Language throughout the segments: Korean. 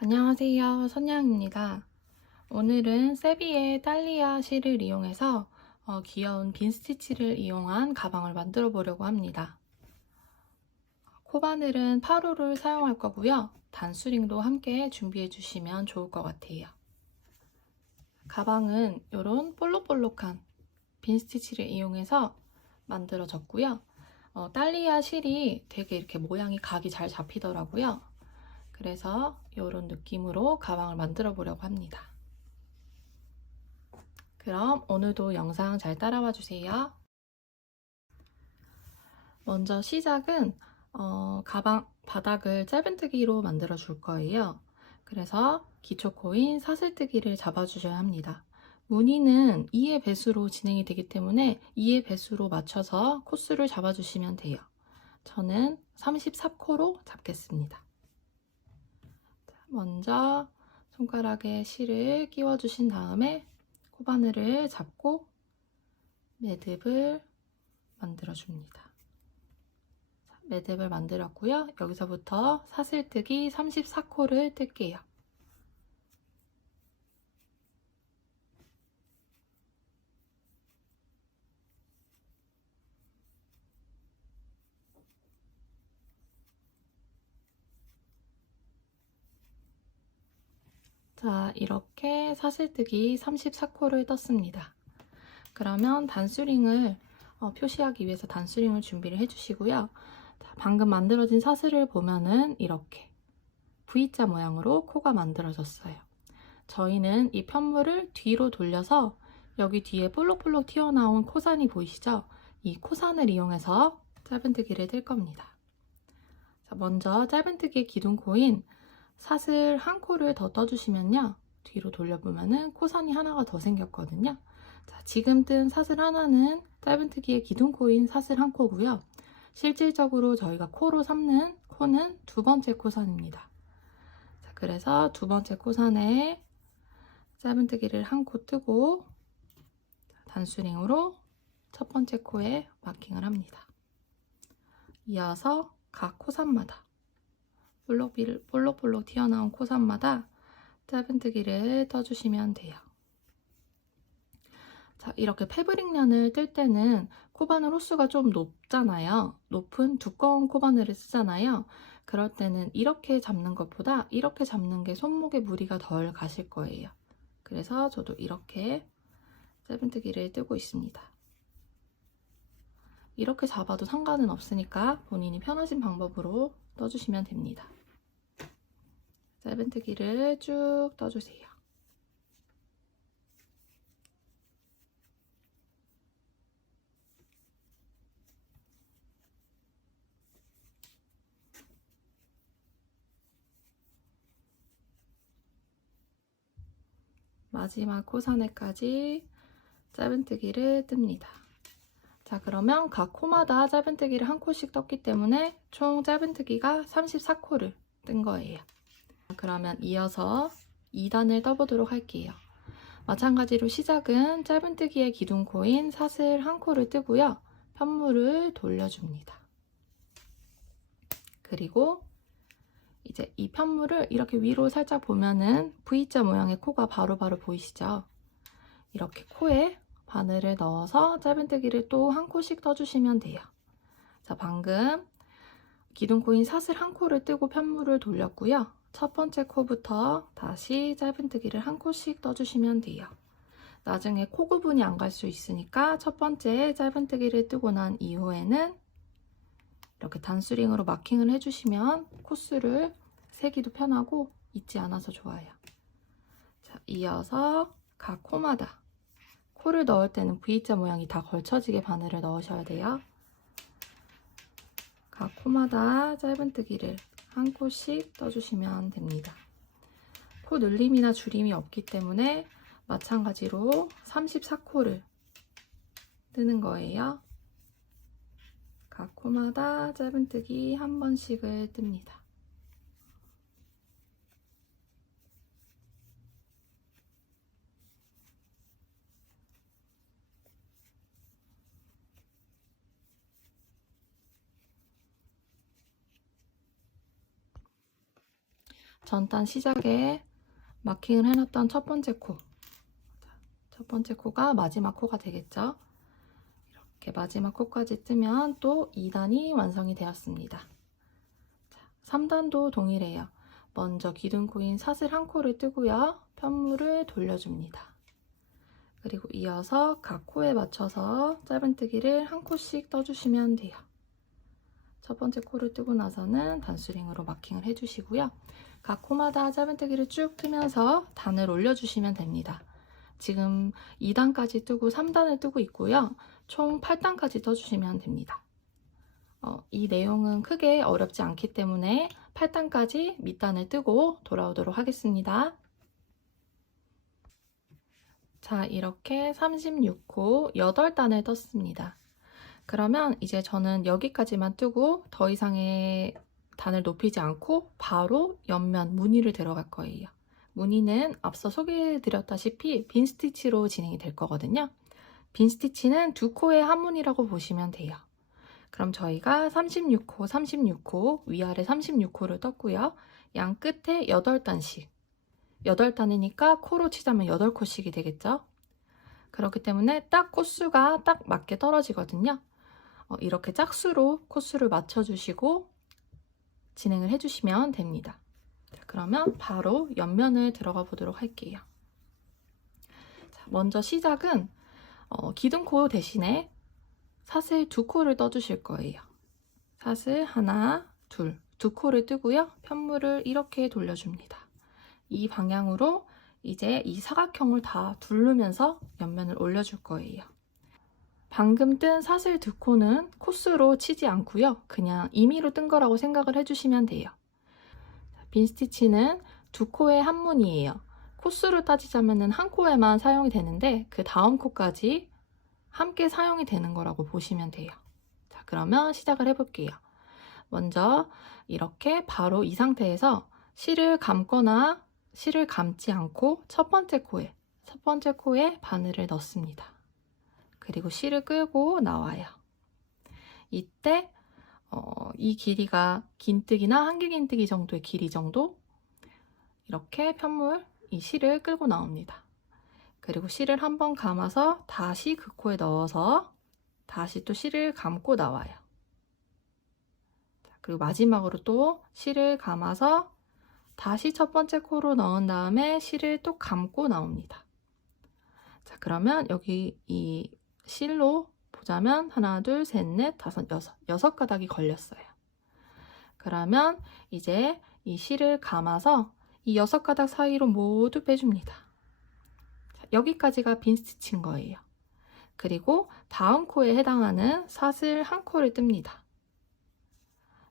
안녕하세요, 선영입니다. 오늘은 세비의 달리아 실을 이용해서 귀여운 빈 스티치를 이용한 가방을 만들어 보려고 합니다. 코바늘은 8호를 사용할 거고요. 단수링도 함께 준비해 주시면 좋을 것 같아요. 가방은 이런 볼록볼록한 빈 스티치를 이용해서 만들어졌고요. 달리아 실이 되게 이렇게 모양이 각이 잘 잡히더라고요. 그래서 이런 느낌으로 가방을 만들어 보려고 합니다. 그럼 오늘도 영상 잘 따라와 주세요. 먼저 시작은 가방 바닥을 짧은뜨기로 만들어 줄 거예요. 그래서 기초 코인 사슬뜨기를 잡아 주셔야 합니다. 무늬는 2의 배수로 진행이 되기 때문에 2의 배수로 맞춰서 코스를 잡아 주시면 돼요. 저는 34코로 잡겠습니다. 먼저 손가락에 실을 끼워 주신 다음에 코바늘을 잡고 매듭을 만들어 줍니다. 매듭을 만들었고요. 여기서부터 사슬뜨기 34코를 뜰게요. 자, 이렇게 사슬뜨기 34코를 떴습니다. 그러면 단수링을 표시하기 위해서 단수링을 준비를 해주시고요. 자, 방금 만들어진 사슬을 보면은 이렇게 V자 모양으로 코가 만들어졌어요. 저희는 이 편물을 뒤로 돌려서 여기 뒤에 볼록볼록 튀어나온 코산이 보이시죠? 이 코산을 이용해서 짧은뜨기를 뜰 겁니다. 자, 먼저 짧은뜨기의 기둥코인 사슬 한 코를 더 떠주시면요. 뒤로 돌려보면은 코산이 하나가 더 생겼거든요. 자, 지금 뜬 사슬 하나는 짧은뜨기의 기둥코인 사슬 한 코고요. 실질적으로 저희가 코로 삼는 코는 두 번째 코산입니다. 자, 그래서 두 번째 코산에 짧은뜨기를 한 코 뜨고 단수링으로 첫 번째 코에 마킹을 합니다. 이어서 각 코산마다 볼록볼록 튀어나온 코산마다 짧은뜨기를 떠주시면 돼요. 자, 이렇게 패브릭 란을 뜰 때는 코바늘 호수가 좀 높잖아요. 높은 두꺼운 코바늘을 쓰잖아요. 그럴 때는 이렇게 잡는 것보다 이렇게 잡는 게 손목에 무리가 덜 가실 거예요. 그래서 저도 이렇게 짧은뜨기를 뜨고 있습니다. 이렇게 잡아도 상관은 없으니까 본인이 편하신 방법으로 떠주시면 됩니다. 짧은뜨기를 쭉 떠주세요. 마지막 코산에까지 짧은뜨기를 뜹니다. 자, 그러면 각 코마다 짧은뜨기를 한 코씩 떴기 때문에 총 짧은뜨기가 34코를 뜬 거예요. 그러면 이어서 2단을 떠보도록 할게요. 마찬가지로 시작은 짧은뜨기의 기둥코인 사슬 한 코를 뜨고요. 편물을 돌려줍니다. 그리고 이제 이 편물을 이렇게 위로 살짝 보면은 V자 모양의 코가 바로바로 보이시죠? 이렇게 코에 바늘을 넣어서 짧은뜨기를 또 한 코씩 떠주시면 돼요. 자, 방금 기둥코인 사슬 한 코를 뜨고 편물을 돌렸고요. 첫 번째 코부터 다시 짧은뜨기를 한 코씩 떠주시면 돼요. 나중에 코 구분이 안 갈 수 있으니까 첫 번째 짧은뜨기를 뜨고 난 이후에는 이렇게 단수링으로 마킹을 해주시면 코스를 세기도 편하고 잊지 않아서 좋아요. 자, 이어서 각 코마다 코를 넣을 때는 V자 모양이 다 걸쳐지게 바늘을 넣으셔야 돼요. 각 코마다 짧은뜨기를 한 코씩 떠주시면 됩니다. 코 늘림이나 줄임이 없기 때문에 마찬가지로 34코를 뜨는 거예요. 각 코마다 짧은뜨기 한 번씩을 뜹니다. 전단 시작에 마킹을 해놨던 첫 번째 코, 첫 번째 코가 마지막 코가 되겠죠. 이렇게 마지막 코까지 뜨면 또 2단이 완성이 되었습니다. 3단도 동일해요. 먼저 기둥코인 사슬 한 코를 뜨고요. 편물을 돌려줍니다. 그리고 이어서 각 코에 맞춰서 짧은뜨기를 한 코씩 떠주시면 돼요. 첫 번째 코를 뜨고 나서는 단수링으로 마킹을 해주시고요. 각 코마다 짧은뜨기를 쭉 뜨면서 단을 올려주시면 됩니다. 지금 2단까지 뜨고 3단을 뜨고 있고요. 총 8단까지 떠주시면 됩니다. 이 내용은 크게 어렵지 않기 때문에 8단까지 밑단을 뜨고 돌아오도록 하겠습니다. 자, 이렇게 36코 8단을 떴습니다. 그러면 이제 저는 여기까지만 뜨고 더 이상의 단을 높이지 않고 바로 옆면 무늬를 들어갈 거예요. 무늬는 앞서 소개해드렸다시피 빈 스티치로 진행이 될 거거든요. 빈 스티치는 두 코의 한 무늬라고 보시면 돼요. 그럼 저희가 36코, 36코, 위아래 36코를 떴고요. 양 끝에 8단씩. 8단이니까 코로 치자면 8코씩이 되겠죠? 그렇기 때문에 딱 코수가 딱 맞게 떨어지거든요. 이렇게 짝수로 코수를 맞춰주시고 진행을 해주시면 됩니다. 자, 그러면 바로 옆면을 들어가 보도록 할게요. 자, 먼저 시작은 기둥코 대신에 사슬 2코를 떠주실 거예요. 사슬 하나, 둘, 2코를 뜨고요. 편물을 이렇게 돌려줍니다. 이 방향으로 이제 이 사각형을 다 두르면서 옆면을 올려줄 거예요. 방금 뜬 사슬 2코는 코스로 치지 않고요. 그냥 임의로 뜬 거라고 생각을 해주시면 돼요. 빈 스티치는 2코의 한 무늬예요. 코스로 따지자면 한 코에만 사용이 되는데 그 다음 코까지 함께 사용이 되는 거라고 보시면 돼요. 자, 그러면 시작을 해볼게요. 먼저 이렇게 바로 이 상태에서 실을 감거나 실을 감지 않고 첫 번째 코에 바늘을 넣습니다. 그리고 실을 끌고 나와요. 이때 이 길이가 긴뜨기나 한길긴뜨기 정도의 길이 정도 이렇게 편물 이 실을 끌고 나옵니다. 그리고 실을 한번 감아서 다시 그 코에 넣어서 다시 또 실을 감고 나와요. 그리고 마지막으로 또 실을 감아서 다시 첫 번째 코로 넣은 다음에 실을 또 감고 나옵니다. 자, 그러면 여기 이 실로 보자면 하나, 둘, 셋, 넷, 다섯, 여섯 가닥이 걸렸어요. 그러면 이제 이 실을 감아서 이 6가닥 사이로 모두 빼줍니다. 자, 여기까지가 빈 스티치인 거예요. 그리고 다음 코에 해당하는 사슬 한 코를 뜹니다.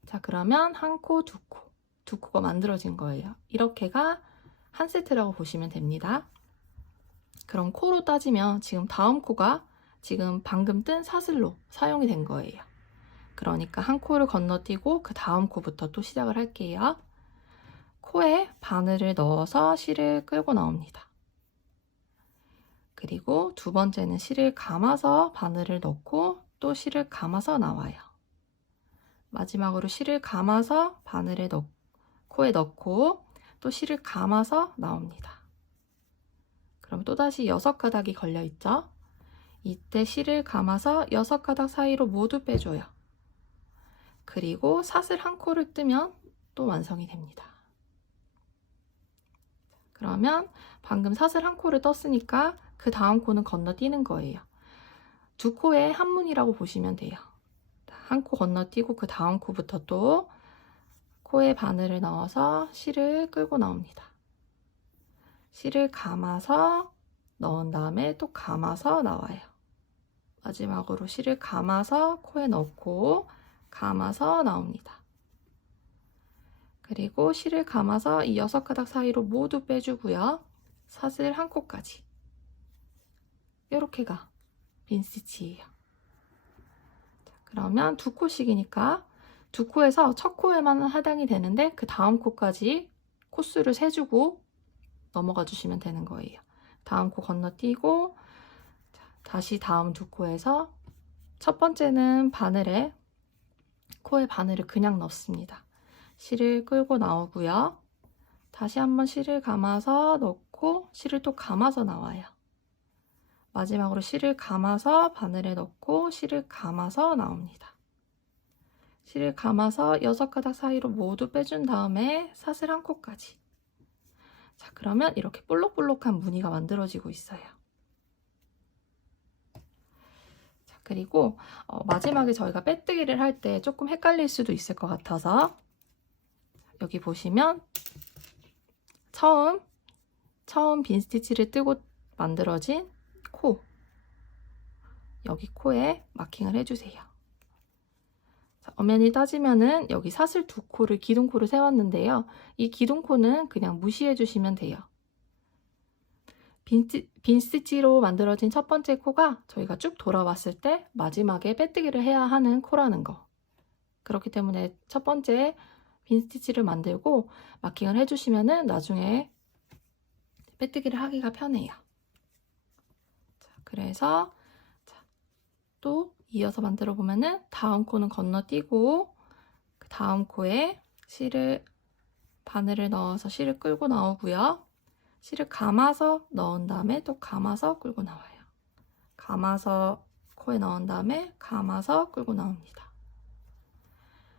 자, 그러면 한 코, 두 코가 만들어진 거예요. 이렇게가 한 세트라고 보시면 됩니다. 그럼 코로 따지면 지금 다음 코가 지금 방금 뜬 사슬로 사용이 된 거예요. 그러니까 한 코를 건너뛰고 그 다음 코부터 또 시작을 할게요. 코에 바늘을 넣어서 실을 끌고 나옵니다. 그리고 두 번째는 실을 감아서 바늘을 넣고 또 실을 감아서 나와요. 마지막으로 실을 감아서 바늘을 코에 넣고 또 실을 감아서 나옵니다. 그럼 또다시 6가닥이 걸려 있죠? 이때 실을 감아서 6가닥 사이로 모두 빼줘요. 그리고 사슬 한 코를 뜨면 또 완성이 됩니다. 그러면 방금 사슬 한 코를 떴으니까 그 다음 코는 건너뛰는 거예요. 두 코의 한 문이라고 보시면 돼요. 한 코 건너뛰고 그 다음 코부터 또 코에 바늘을 넣어서 실을 끌고 나옵니다. 실을 감아서 넣은 다음에 또 감아서 나와요. 마지막으로 실을 감아서 코에 넣고 감아서 나옵니다. 그리고 실을 감아서 이 6가닥 사이로 모두 빼주고요. 사슬 한 코까지. 이렇게가 빈 스티치예요. 그러면 두 코씩이니까 두 코에서 첫 코에만 해당이 되는데 그 다음 코까지 코수를 세주고 넘어가 주시면 되는 거예요. 다음 코 건너뛰고 다시 다음 두 코에서 첫 번째는 바늘에 코에 바늘을 그냥 넣습니다. 실을 끌고 나오고요. 다시 한번 실을 감아서 넣고 실을 또 감아서 나와요. 마지막으로 실을 감아서 바늘에 넣고 실을 감아서 나옵니다. 실을 감아서 6가닥 사이로 모두 빼준 다음에 사슬 한 코까지. 자, 그러면 이렇게 볼록볼록한 무늬가 만들어지고 있어요. 자, 그리고 마지막에 저희가 빼뜨기를 할 때 조금 헷갈릴 수도 있을 것 같아서 여기 보시면 처음 빈 스티치를 뜨고 만들어진 코, 여기 코에 마킹을 해주세요. 자, 엄연히 따지면은 여기 사슬 두 코를 기둥코를 세웠는데요. 이 기둥코는 그냥 무시해 주시면 돼요. 빈 스티치로 만들어진 첫 번째 코가 저희가 쭉 돌아왔을 때 마지막에 빼뜨기를 해야 하는 코라는 거. 그렇기 때문에 첫 번째 빈 스티치를 만들고 마킹을 해주시면은 나중에 빼뜨기를 하기가 편해요. 자, 그래서 또 이어서 만들어 보면은 다음 코는 건너뛰고 그 다음 코에 바늘을 넣어서 실을 끌고 나오고요. 실을 감아서 넣은 다음에 또 감아서 끌고 나와요. 감아서 코에 넣은 다음에 감아서 끌고 나옵니다.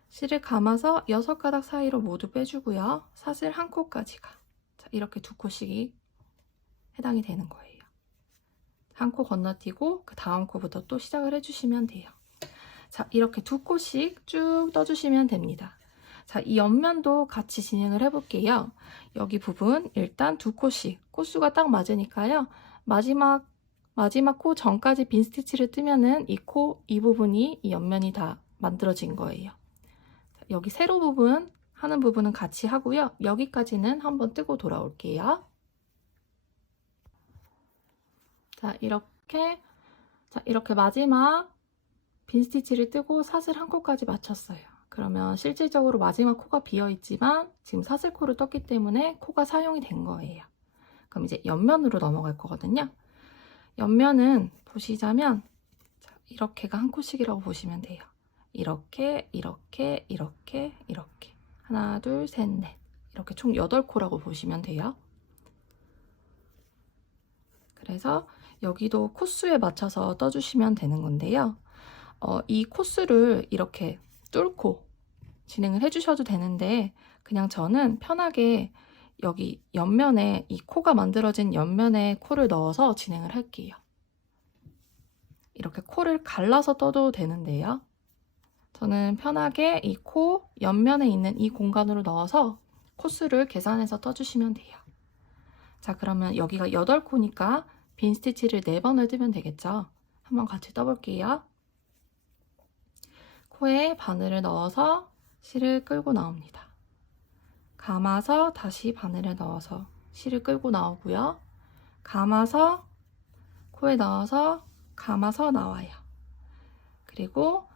실을 감아서 6가닥 사이로 모두 빼주고요. 사슬 한 코까지가. 자, 이렇게 두 코씩이 해당이 되는 거예요. 한 코 건너뛰고 그 다음 코부터 또 시작을 해주시면 돼요. 자, 이렇게 두 코씩 쭉 떠주시면 됩니다. 자, 이 옆면도 같이 진행을 해볼게요. 여기 부분 일단 두 코씩, 코수가 딱 맞으니까요. 마지막 코 전까지 빈 스티치를 뜨면은 이 부분이 이 옆면이 다 만들어진 거예요. 자, 여기 세로 부분 하는 부분은 같이 하고요. 여기까지는 한번 뜨고 돌아올게요. 자, 이렇게 마지막 빈 스티치를 뜨고 사슬 한 코까지 맞췄어요. 그러면 실질적으로 마지막 코가 비어 있지만 지금 사슬 코를 떴기 때문에 코가 사용이 된 거예요. 그럼 이제 옆면으로 넘어갈 거거든요. 옆면은 보시자면 이렇게가 한 코씩이라고 보시면 돼요. 이렇게 하나, 둘, 셋, 넷 이렇게 총 8코라고 보시면 돼요. 그래서 여기도 코수에 맞춰서 떠주시면 되는 건데요. 이 코수를 이렇게 뚫고 진행을 해주셔도 되는데 그냥 저는 편하게 여기 옆면에 이 코가 만들어진 옆면에 코를 넣어서 진행을 할게요. 이렇게 코를 갈라서 떠도 되는데요. 저는 편하게 이 코 옆면에 있는 이 공간으로 넣어서 코수를 계산해서 떠주시면 돼요. 자, 그러면 여기가 8코니까 빈 스티치를 4번을 뜨면 되겠죠? 한번 같이 떠볼게요. 코에 바늘을 넣어서 실을 끌고 나옵니다. 감아서 다시 바늘을 넣어서 실을 끌고 나오고요. 감아서 코에 넣어서 감아서 나와요. 그리고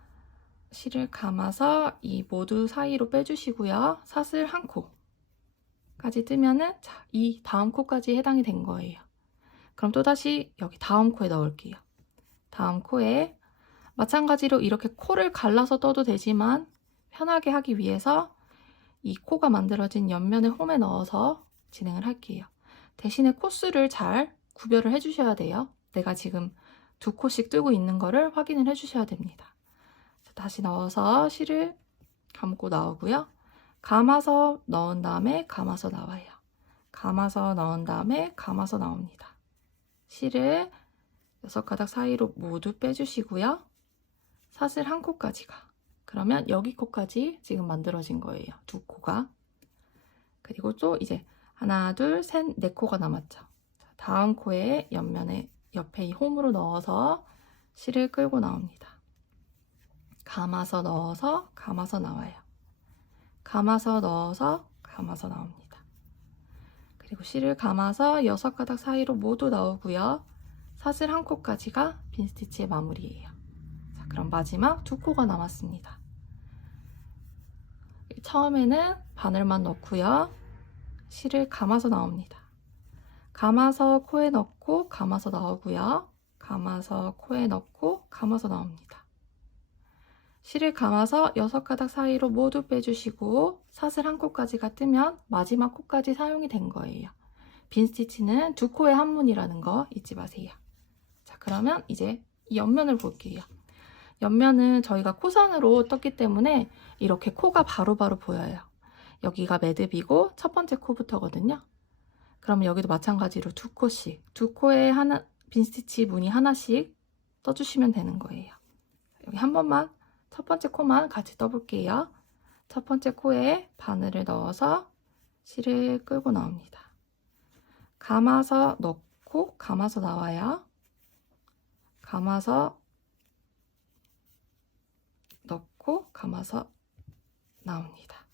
실을 감아서 이 모두 사이로 빼주시고요. 사슬 한 코까지 뜨면은 자, 이 다음 코까지 해당이 된 거예요. 그럼 또다시 여기 다음 코에 넣을게요. 다음 코에 마찬가지로 이렇게 코를 갈라서 떠도 되지만 편하게 하기 위해서 이 코가 만들어진 옆면에 홈에 넣어서 진행을 할게요. 대신에 코수를 잘 구별을 해주셔야 돼요. 내가 지금 두 코씩 뜨고 있는 거를 확인을 해주셔야 됩니다. 자, 다시 넣어서 실을 감고 나오고요. 감아서 넣은 다음에 감아서 나와요. 감아서 넣은 다음에 감아서 나옵니다. 실을 6가닥 사이로 모두 빼주시고요. 사슬 한 코까지가. 그러면 여기 코까지 지금 만들어진 거예요. 두 코가. 그리고 또 이제 하나, 둘, 셋, 네 코가 남았죠. 자, 다음 코에 옆에 이 홈으로 넣어서 실을 끌고 나옵니다. 감아서 넣어서 감아서 나와요. 감아서 넣어서 감아서 나옵니다. 그리고 실을 감아서 6가닥 사이로 모두 나오고요. 사슬 한 코까지가 빈 스티치의 마무리예요. 자, 그럼 마지막 두 코가 남았습니다. 처음에는 바늘만 넣고요. 실을 감아서 나옵니다. 감아서 코에 넣고 감아서 나오고요. 감아서 코에 넣고 감아서 나옵니다. 실을 감아서 6가닥 사이로 모두 빼주시고 사슬 한 코까지가 뜨면 마지막 코까지 사용이 된 거예요. 빈 스티치는 두 코에 한 문이라는 거 잊지 마세요. 자, 그러면 이제 이 옆면을 볼게요. 옆면은 저희가 코선으로 떴기 때문에 이렇게 코가 바로바로 보여요. 여기가 매듭이고 첫 번째 코부터거든요. 그러면 여기도 마찬가지로 두 코씩, 두 코에 하나, 빈 스티치 무늬 하나씩 떠주시면 되는 거예요. 여기 한 번만, 첫 번째 코만 같이 떠볼게요. 첫 번째 코에 바늘을 넣어서 실을 끌고 나옵니다. 감아서 넣고 감아서 나와요. 감아서 넣고 감아서 나옵니다.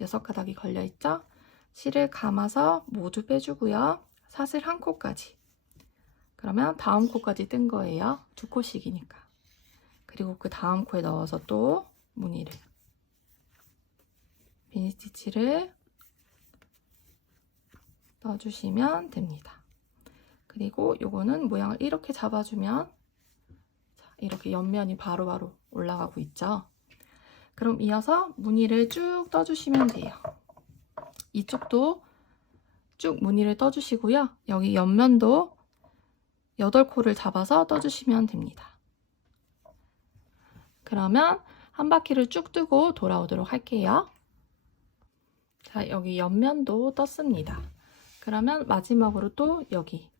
6가닥이 걸려있죠? 실을 감아서 모두 빼주고요. 사슬 한 코까지. 그러면 다음 코까지 뜬 거예요. 두 코씩이니까. 그리고 그 다음 코에 넣어서 또 무늬를, 빈 스티치를 넣어주시면 됩니다. 그리고 요거는 모양을 이렇게 잡아주면 이렇게 옆면이 바로바로 올라가고 있죠. 그럼 이어서 무늬를 쭉 떠주시면 돼요. 이쪽도 쭉 무늬를 떠주시고요. 여기 옆면도 8코를 잡아서 떠주시면 됩니다. 그러면 한 바퀴를 쭉 뜨고 돌아오도록 할게요. 자, 여기 옆면도 떴습니다. 그러면 마지막으로 또 여기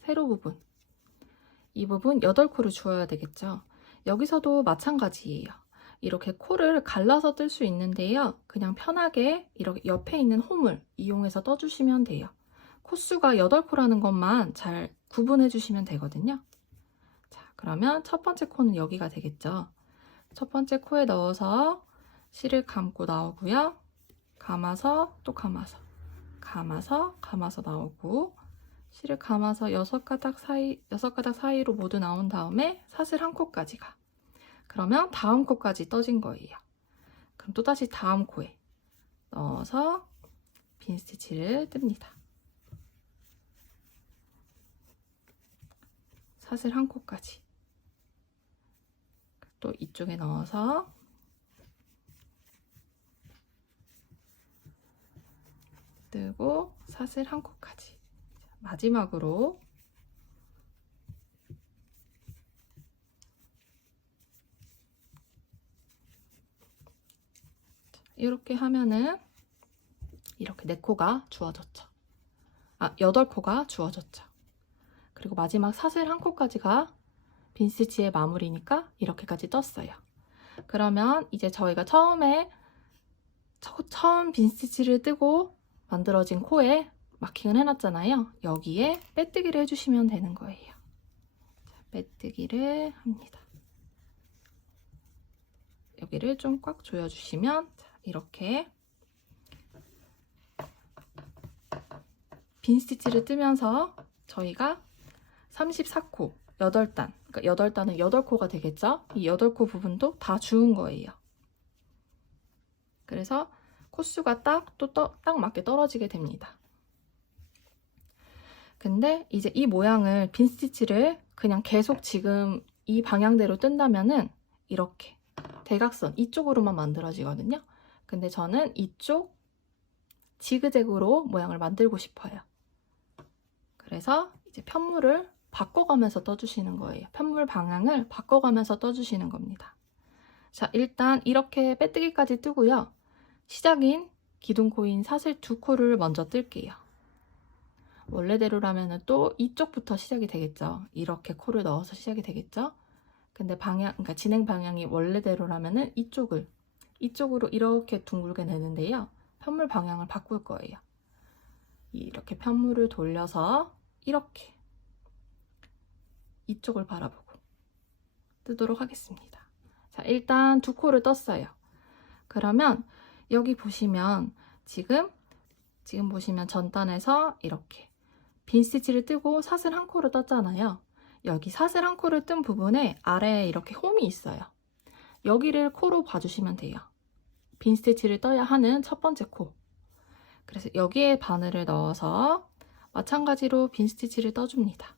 세로 부분, 이 부분 8코를 주어야 되겠죠. 여기서도 마찬가지예요. 이렇게 코를 갈라서 뜰 수 있는데요. 그냥 편하게 이렇게 옆에 있는 홈을 이용해서 떠주시면 돼요. 코수가 8코라는 것만 잘 구분해 주시면 되거든요. 자, 그러면 첫 번째 코는 여기가 되겠죠. 첫 번째 코에 넣어서 실을 감고 나오고요. 감아서 또 감아서, 감아서, 감아서 나오고, 실을 감아서 6가닥 사이로 모두 나온 다음에 사슬 한 코까지 가. 그러면 다음 코까지 떠진 거예요. 그럼 또다시 다음 코에 넣어서 빈 스티치를 뜹니다. 사슬 한 코까지. 또 이쪽에 넣어서 뜨고 사슬 한 코까지. 마지막으로 이렇게 하면은 이렇게 4코가 주어졌죠. 8코가 주어졌죠. 그리고 마지막 사슬 한 코까지가 빈 스티치의 마무리니까 이렇게까지 떴어요. 그러면 이제 저희가 처음 빈 스티치를 뜨고 만들어진 코에 마킹을 해놨잖아요. 여기에 빼뜨기를 해주시면 되는 거예요. 자, 빼뜨기를 합니다. 여기를 좀 꽉 조여주시면 이렇게 빈 스티치를 뜨면서 저희가 34코, 8단, 그러니까 8단은 8코가 되겠죠? 이 8코 부분도 다 주운 거예요. 그래서 코수가 딱 맞게 떨어지게 됩니다. 근데 이제 이 모양을 빈 스티치를 그냥 계속 지금 이 방향대로 뜬다면은 이렇게 대각선 이쪽으로만 만들어지거든요. 근데 저는 이쪽 지그재그로 모양을 만들고 싶어요. 그래서 이제 편물을 바꿔가면서 떠주시는 거예요. 편물 방향을 바꿔가면서 떠주시는 겁니다. 자, 일단 이렇게 빼뜨기까지 뜨고요. 시작인 기둥코인 사슬 2코를 먼저 뜰게요. 원래대로라면 또 이쪽부터 시작이 되겠죠. 이렇게 코를 넣어서 시작이 되겠죠. 근데 그러니까 진행 방향이 원래대로라면 이쪽으로 이렇게 둥글게 내는데요. 편물 방향을 바꿀 거예요. 이렇게 편물을 돌려서 이렇게 이쪽을 바라보고 뜨도록 하겠습니다. 자, 일단 2코를 떴어요. 그러면 여기 보시면 지금 보시면 전단에서 이렇게 빈 스티치를 뜨고 사슬 한 코를 떴잖아요. 여기 사슬 한 코를 뜬 부분에 아래에 이렇게 홈이 있어요. 여기를 코로 봐주시면 돼요. 빈 스티치를 떠야 하는 첫 번째 코. 그래서 여기에 바늘을 넣어서 마찬가지로 빈 스티치를 떠줍니다.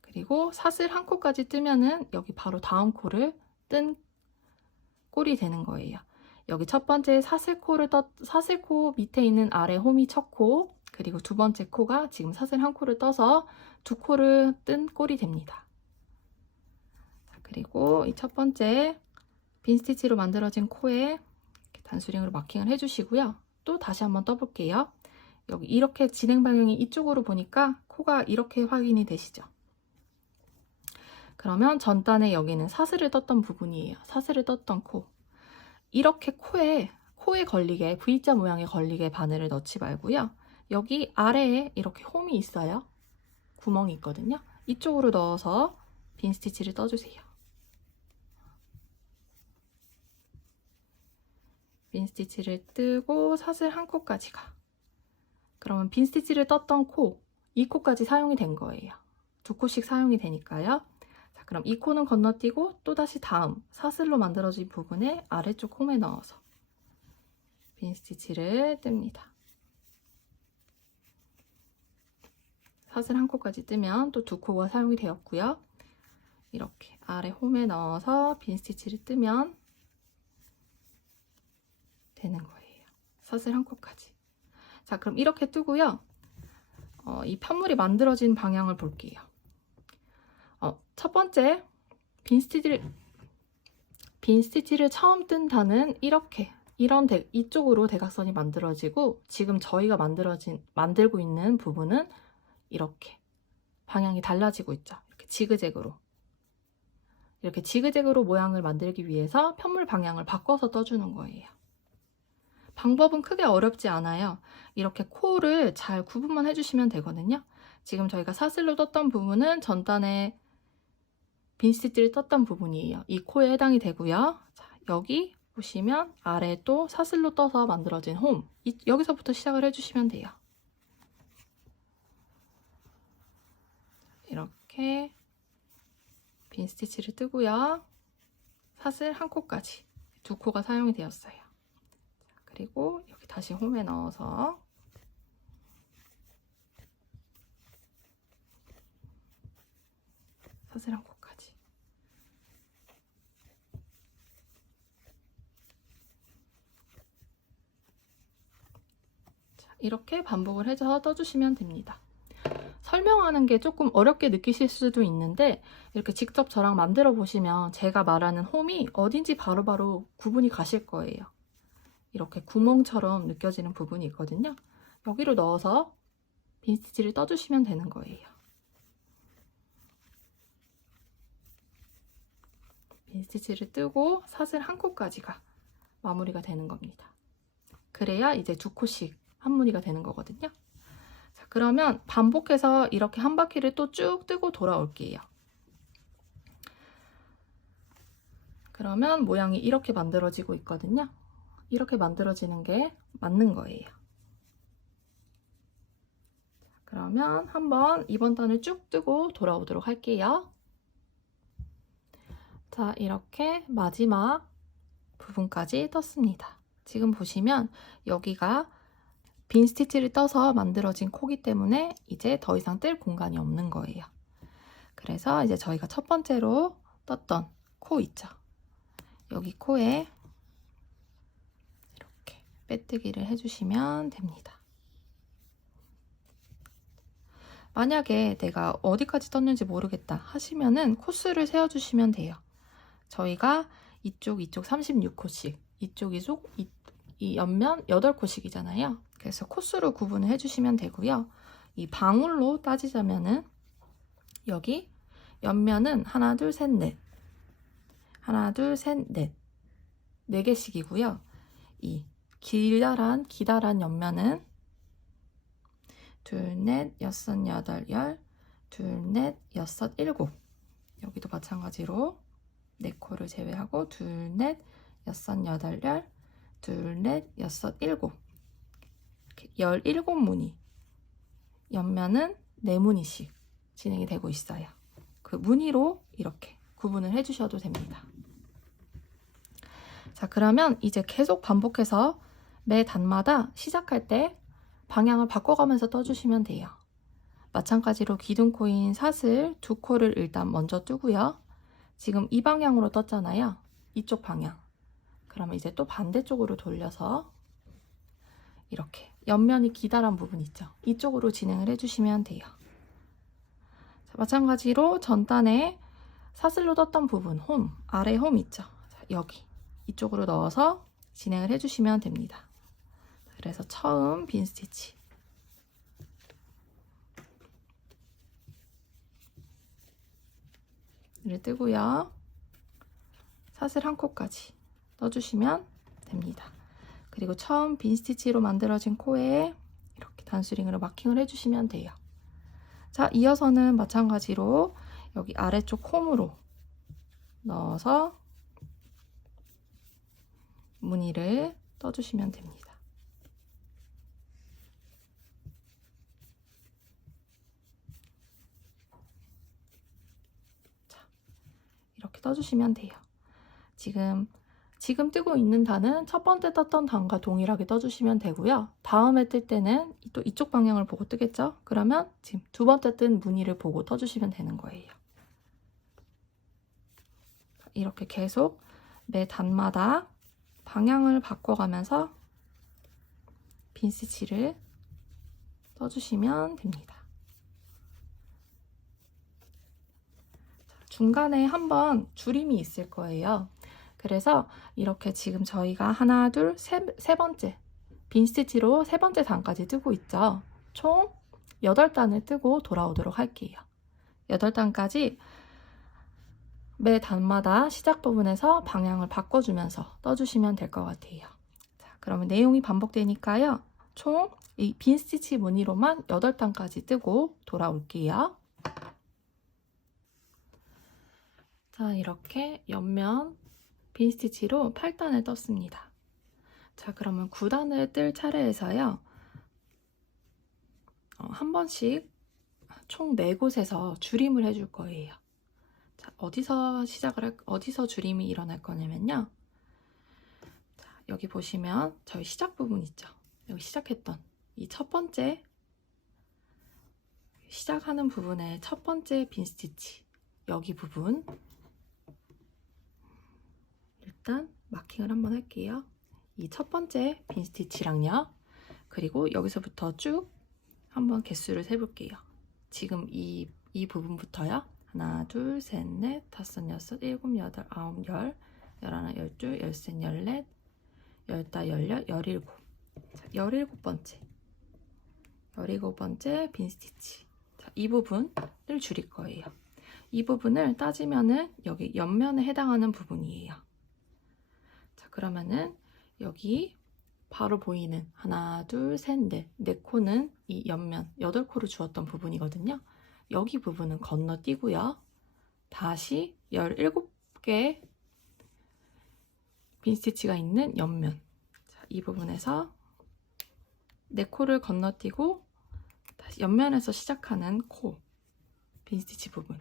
그리고 사슬 한 코까지 뜨면은 여기 바로 다음 코를 뜬 꼴이 되는 거예요. 여기 첫 번째 사슬코 밑에 있는 아래 홈이 첫 코, 그리고 두 번째 코가 지금 사슬 한 코를 떠서 두 코를 뜬 꼴이 됩니다. 그리고 이 첫 번째 빈 스티치로 만들어진 코에 이렇게 단수링으로 마킹을 해주시고요. 또 다시 한번 떠볼게요. 여기 이렇게 진행 방향이 이쪽으로 보니까 코가 이렇게 확인이 되시죠? 그러면 전단에 여기는 사슬을 떴던 부분이에요. 사슬을 떴던 코. 이렇게 코에 걸리게, V자 모양에 걸리게 바늘을 넣지 말고요. 여기 아래에 이렇게 홈이 있어요. 구멍이 있거든요. 이쪽으로 넣어서 빈 스티치를 떠주세요. 빈 스티치를 뜨고 사슬 한 코까지 가. 그러면 빈 스티치를 떴던 코, 이 코까지 사용이 된 거예요. 두 코씩 사용이 되니까요. 자, 그럼 이 코는 건너뛰고 또다시 다음 사슬로 만들어진 부분에 아래쪽 홈에 넣어서 빈 스티치를 뜹니다. 사슬 한 코까지 뜨면 또 두 코가 사용이 되었고요. 이렇게 아래 홈에 넣어서 빈 스티치를 뜨면 되는 거예요. 사슬 한 코까지. 자, 그럼 이렇게 뜨고요. 이 편물이 만들어진 방향을 볼게요. 첫 번째 빈 스티치를 처음 뜬 단은 이쪽으로 대각선이 만들어지고, 지금 저희가 만들고 있는 부분은 이렇게 방향이 달라지고 있죠. 이렇게 지그재그로 모양을 만들기 위해서 편물 방향을 바꿔서 떠주는 거예요. 방법은 크게 어렵지 않아요. 이렇게 코를 잘 구분만 해주시면 되거든요. 지금 저희가 사슬로 떴던 부분은 전단에 빈 스티치를 떴던 부분이에요. 이 코에 해당이 되고요. 자, 여기 보시면 아래 또 사슬로 떠서 만들어진 홈, 여기서부터 시작을 해주시면 돼요. 이렇게 빈 스티치를 뜨고요. 사슬 한 코까지, 두 코가 사용이 되었어요. 그리고 여기 다시 홈에 넣어서 사슬 한 코까지. 자, 이렇게 반복을 해서 떠주시면 됩니다. 설명하는 게 조금 어렵게 느끼실 수도 있는데, 이렇게 직접 저랑 만들어 보시면 제가 말하는 홈이 어딘지 바로바로 구분이 가실 거예요. 이렇게 구멍처럼 느껴지는 부분이 있거든요. 여기로 넣어서 빈 스티치를 떠주시면 되는 거예요. 빈 스티치를 뜨고 사슬 한 코까지가 마무리가 되는 겁니다. 그래야 이제 두 코씩 한 무늬가 되는 거거든요. 자, 그러면 반복해서 이렇게 한 바퀴를 또 쭉 뜨고 돌아올게요. 그러면 모양이 이렇게 만들어지고 있거든요. 이렇게 만들어지는 게 맞는 거예요. 그러면 한번 이번 단을 쭉 뜨고 돌아오도록 할게요. 자, 이렇게 마지막 부분까지 떴습니다. 지금 보시면 여기가 빈 스티치를 떠서 만들어진 코기 때문에 이제 더 이상 뜰 공간이 없는 거예요. 그래서 이제 저희가 첫 번째로 떴던 코 있죠. 여기 코에 이렇게 빼뜨기를 해주시면 됩니다. 만약에 내가 어디까지 떴는지 모르겠다 하시면은 코스를 세워주시면 돼요. 저희가 이쪽 36코씩, 이 옆면 8코씩이잖아요. 그래서 코스로 구분을 해주시면 되고요. 이 방울로 따지자면은 여기 옆면은 하나, 둘, 셋, 넷, 하나, 둘, 셋, 넷, 4개씩이고요. 이 기다란 옆면은 둘, 넷, 여섯, 여덟, 열, 둘, 넷, 여섯, 일곱. 여기도 마찬가지로 4코를 제외하고 둘, 넷, 여섯, 여덟, 열, 둘, 넷, 여섯, 일곱. 이렇게 17무늬 옆면은 네무늬씩 진행이 되고 있어요. 그 무늬로 이렇게 구분을 해주셔도 됩니다. 자, 그러면 이제 계속 반복해서 매 단마다 시작할 때 방향을 바꿔가면서 떠주시면 돼요. 마찬가지로 기둥코인 사슬 2코를 일단 먼저 뜨고요. 지금 이 방향으로 떴잖아요. 이쪽 방향. 그러면 이제 또 반대쪽으로 돌려서 이렇게 옆면이 기다란 부분 있죠. 이쪽으로 진행을 해주시면 돼요. 자, 마찬가지로 전단에 사슬로 떴던 부분, 홈, 아래 홈 있죠. 자, 여기 이쪽으로 넣어서 진행을 해주시면 됩니다. 그래서 처음 빈 스티치 를 뜨고요. 사슬 한 코까지 떠주시면 됩니다. 그리고 처음 빈 스티치로 만들어진 코에 이렇게 단수링으로 마킹을 해주시면 돼요. 자, 이어서는 마찬가지로 여기 아래쪽 홈으로 넣어서 무늬를 떠주시면 됩니다. 자, 이렇게 떠주시면 돼요. 지금 뜨고 있는 단은 첫 번째 떴던 단과 동일하게 떠주시면 되고요. 다음에 뜰 때는 또 이쪽 방향을 보고 뜨겠죠? 그러면 지금 두 번째 뜬 무늬를 보고 떠주시면 되는 거예요. 이렇게 계속 매 단마다 방향을 바꿔가면서 빈 스티치를 떠주시면 됩니다. 중간에 한번 줄임이 있을 거예요. 그래서 이렇게 지금 저희가 하나, 둘, 세 번째 빈 스티치로 세 번째 단까지 뜨고 있죠. 총 8단을 뜨고 돌아오도록 할게요. 8단까지 매 단마다 시작 부분에서 방향을 바꿔주면서 떠주시면 될 것 같아요. 자, 그러면 내용이 반복되니까요. 총 이 빈 스티치 무늬로만 8단까지 뜨고 돌아올게요. 자, 이렇게 옆면 빈 스티치로 8단을 떴습니다. 자, 그러면 9단을 뜰 차례에서요. 한 번씩 총 4곳에서 줄임을 해줄 거예요. 자, 어디서 줄임이 일어날 거냐면요. 자, 여기 보시면 저희 시작 부분 있죠. 여기 시작했던 이 첫 번째 시작하는 부분의 첫 번째 빈 스티치 여기 부분 일단 마킹을 한번 할게요. 이 첫 번째 빈 스티치랑요. 그리고 여기서부터 쭉 한번 개수를 세볼게요. 지금 이 부분부터요. 하나, 둘, 셋, 넷, 다섯, 여섯, 일곱, 여덟, 아홉, 열, 열하나, 열둘, 열셋, 열넷, 열다, 열여, 열일곱. 자, 17번째 빈 스티치. 자, 이 부분을 줄일 거예요. 이 부분을 따지면은 여기 옆면에 해당하는 부분이에요. 자, 그러면은 여기 바로 보이는 하나, 둘, 셋, 넷, 4코는 이 옆면 8코를 주었던 부분이거든요. 여기 부분은 건너뛰고요. 다시 17개 빈 스티치가 있는 옆면. 자, 이 부분에서 4코를 건너뛰고 다시 옆면에서 시작하는 코 빈 스티치 부분.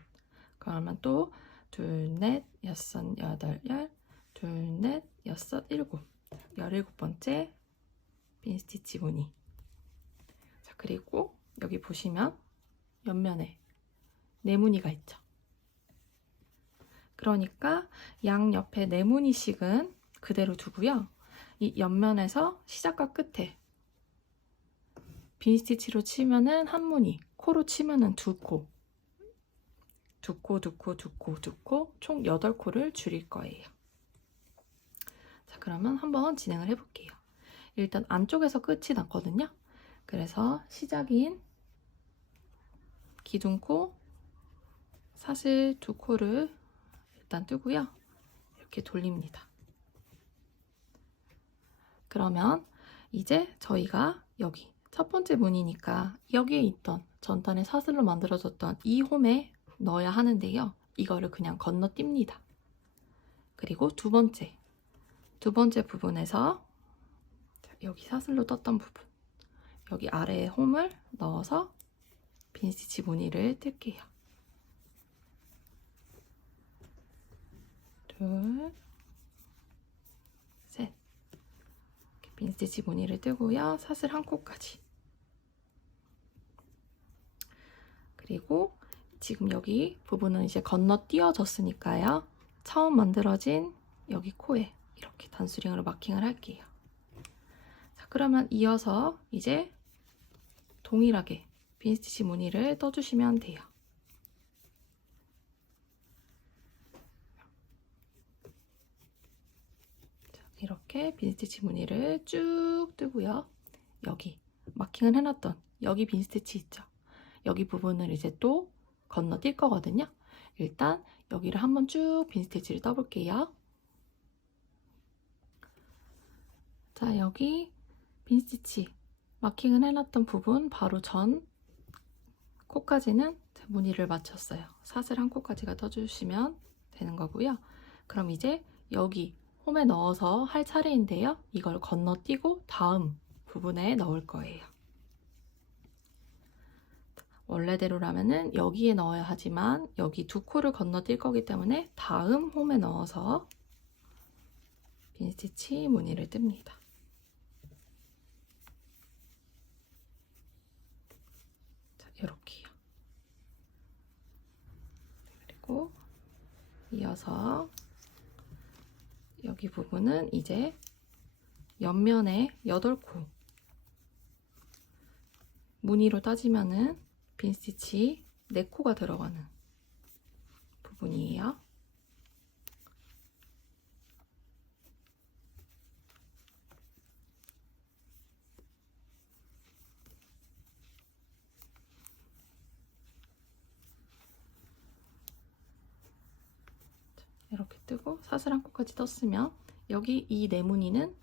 그러면 또 둘, 넷, 여섯, 여덟, 열, 둘, 넷, 여섯, 일곱. 17번째 빈 스티치 무늬. 자, 그리고 여기 보시면 옆면에 네무늬가 있죠. 그러니까 양옆에 네무늬씩은 그대로 두고요. 이 옆면에서 시작과 끝에 빈 스티치로 치면은 한 무늬, 코로 치면은 2코, 2코, 2코, 2코, 2코, 총 8코를 줄일 거예요. 자, 그러면 한번 진행을 해볼게요. 일단 안쪽에서 끝이 났거든요. 그래서 시작인 기둥코, 사슬 2코를 일단 뜨고요. 이렇게 돌립니다. 그러면 이제 저희가 여기 첫 번째 무늬니까 여기에 있던 전단에 사슬로 만들어졌던 이 홈에 넣어야 하는데요. 이거를 그냥 건너뜁니다. 그리고 두 번째 부분에서 여기 사슬로 떴던 부분 여기 아래에 홈을 넣어서 빈스티치 무늬를 뜰게요. 둘, 셋. 이렇게 빈스티치 무늬를 뜨고요. 사슬 한 코까지. 그리고 지금 여기 부분은 이제 건너뛰어졌으니까요. 처음 만들어진 여기 코에 이렇게 단수링으로 마킹을 할게요. 자, 그러면 이어서 이제 동일하게 빈스티치 무늬를 떠주시면 돼요. 자, 이렇게 빈스티치 무늬를 쭉 뜨고요. 여기 마킹을 해놨던 여기 빈스티치 있죠? 여기 부분을 이제 또 건너뛸 거거든요. 일단 여기를 한번 쭉 빈스티치를 떠볼게요. 자, 여기 빈스티치 마킹을 해놨던 부분 바로 전 코까지는 무늬를 맞췄어요. 사슬 한 코까지가 떠주시면 되는 거고요. 그럼 이제 여기 홈에 넣어서 할 차례인데요. 이걸 건너뛰고 다음 부분에 넣을 거예요. 원래대로라면은 여기에 넣어야 하지만 여기 두 코를 건너뛸 거기 때문에 다음 홈에 넣어서 빈스티치 무늬를 뜹니다. 자, 이렇게요. 그리고 이어서 여기 부분은 이제 옆면에 8코 무늬로 따지면은 빈스티치 4코가 들어가는 부분이에요. 이렇게 뜨고 사슬 한 코까지 떴으면 여기 이 네무늬는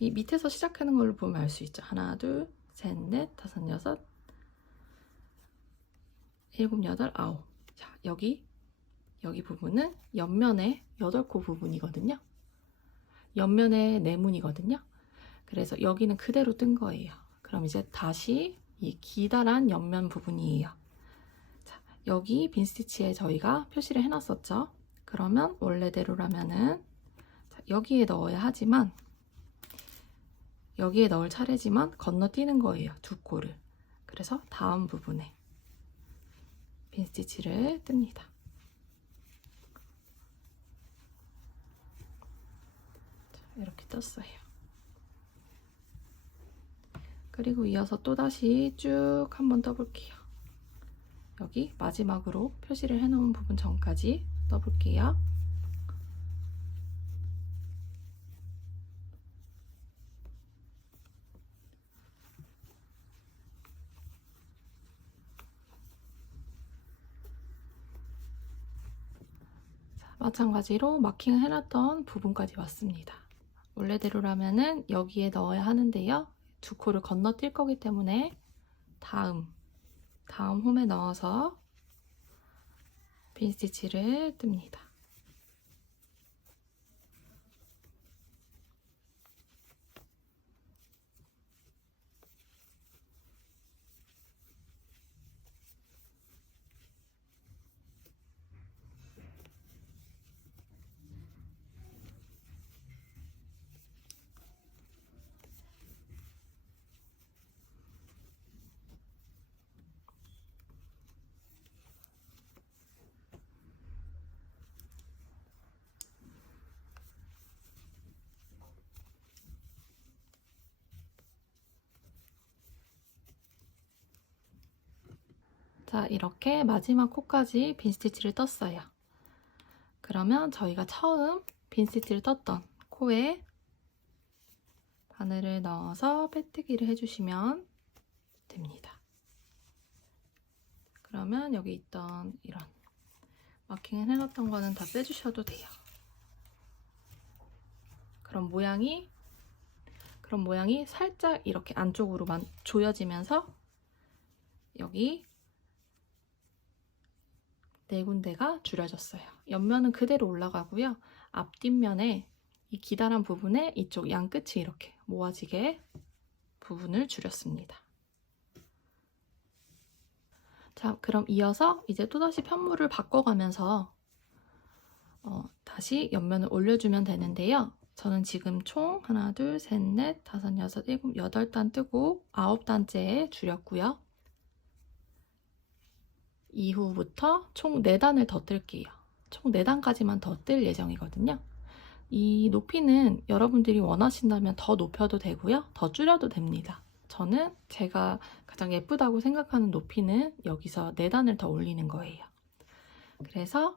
이 밑에서 시작하는 걸로 보면 알 수 있죠. 하나, 둘, 셋, 넷, 다섯, 여섯, 일곱, 여덟, 아홉. 자, 여기 부분은 옆면에 8코 부분이거든요. 옆면에 네모이거든요. 그래서 여기는 그대로 뜬 거예요. 그럼 이제 다시 이 기다란 옆면 부분이에요. 자, 여기 빈스티치에 저희가 표시를 해놨었죠. 그러면 원래대로라면은 자, 여기에 넣어야 하지만 여기에 넣을 차례지만 건너뛰는 거예요. 두 코를. 그래서 다음 부분에 빈스티치를 뜹니다. 자, 이렇게 떴어요. 그리고 이어서 또다시 쭉 한번 떠볼게요. 여기 마지막으로 표시를 해놓은 부분 전까지 떠볼게요. 자, 마찬가지로 마킹을 해놨던 부분까지 왔습니다. 원래대로라면은 여기에 넣어야 하는데요. 두 코를 건너뛸 거기 때문에 다음 홈에 넣어서 빈스티치를 뜹니다. 자, 이렇게 마지막 코까지 빈스티치를 떴어요. 그러면 저희가 처음 빈스티치를 떴던 코에 바늘을 넣어서 빼뜨기를 해주시면 됩니다. 그러면 여기 있던 이런 마킹을 해놨던 거는 다 빼주셔도 돼요. 그럼 모양이 살짝 이렇게 안쪽으로만 조여지면서 여기 네 군데가 줄여졌어요. 옆면은 그대로 올라가고요. 앞뒷면에 이 기다란 부분에 이쪽 양 끝이 이렇게 모아지게 부분을 줄였습니다. 자, 그럼 이어서 이제 또다시 편물을 바꿔가면서 다시 옆면을 올려주면 되는데요. 저는 지금 총 하나, 둘, 셋, 넷, 다섯, 여섯, 일곱, 여덟 단 뜨고 9단째에 줄였고요. 이후부터 총 4단을 더 뜰게요. 총 4단까지만 더 뜰 예정이거든요. 이 높이는 여러분들이 원하신다면 더 높여도 되고요. 더 줄여도 됩니다. 저는 제가 가장 예쁘다고 생각하는 높이는 여기서 4단을 더 올리는 거예요. 그래서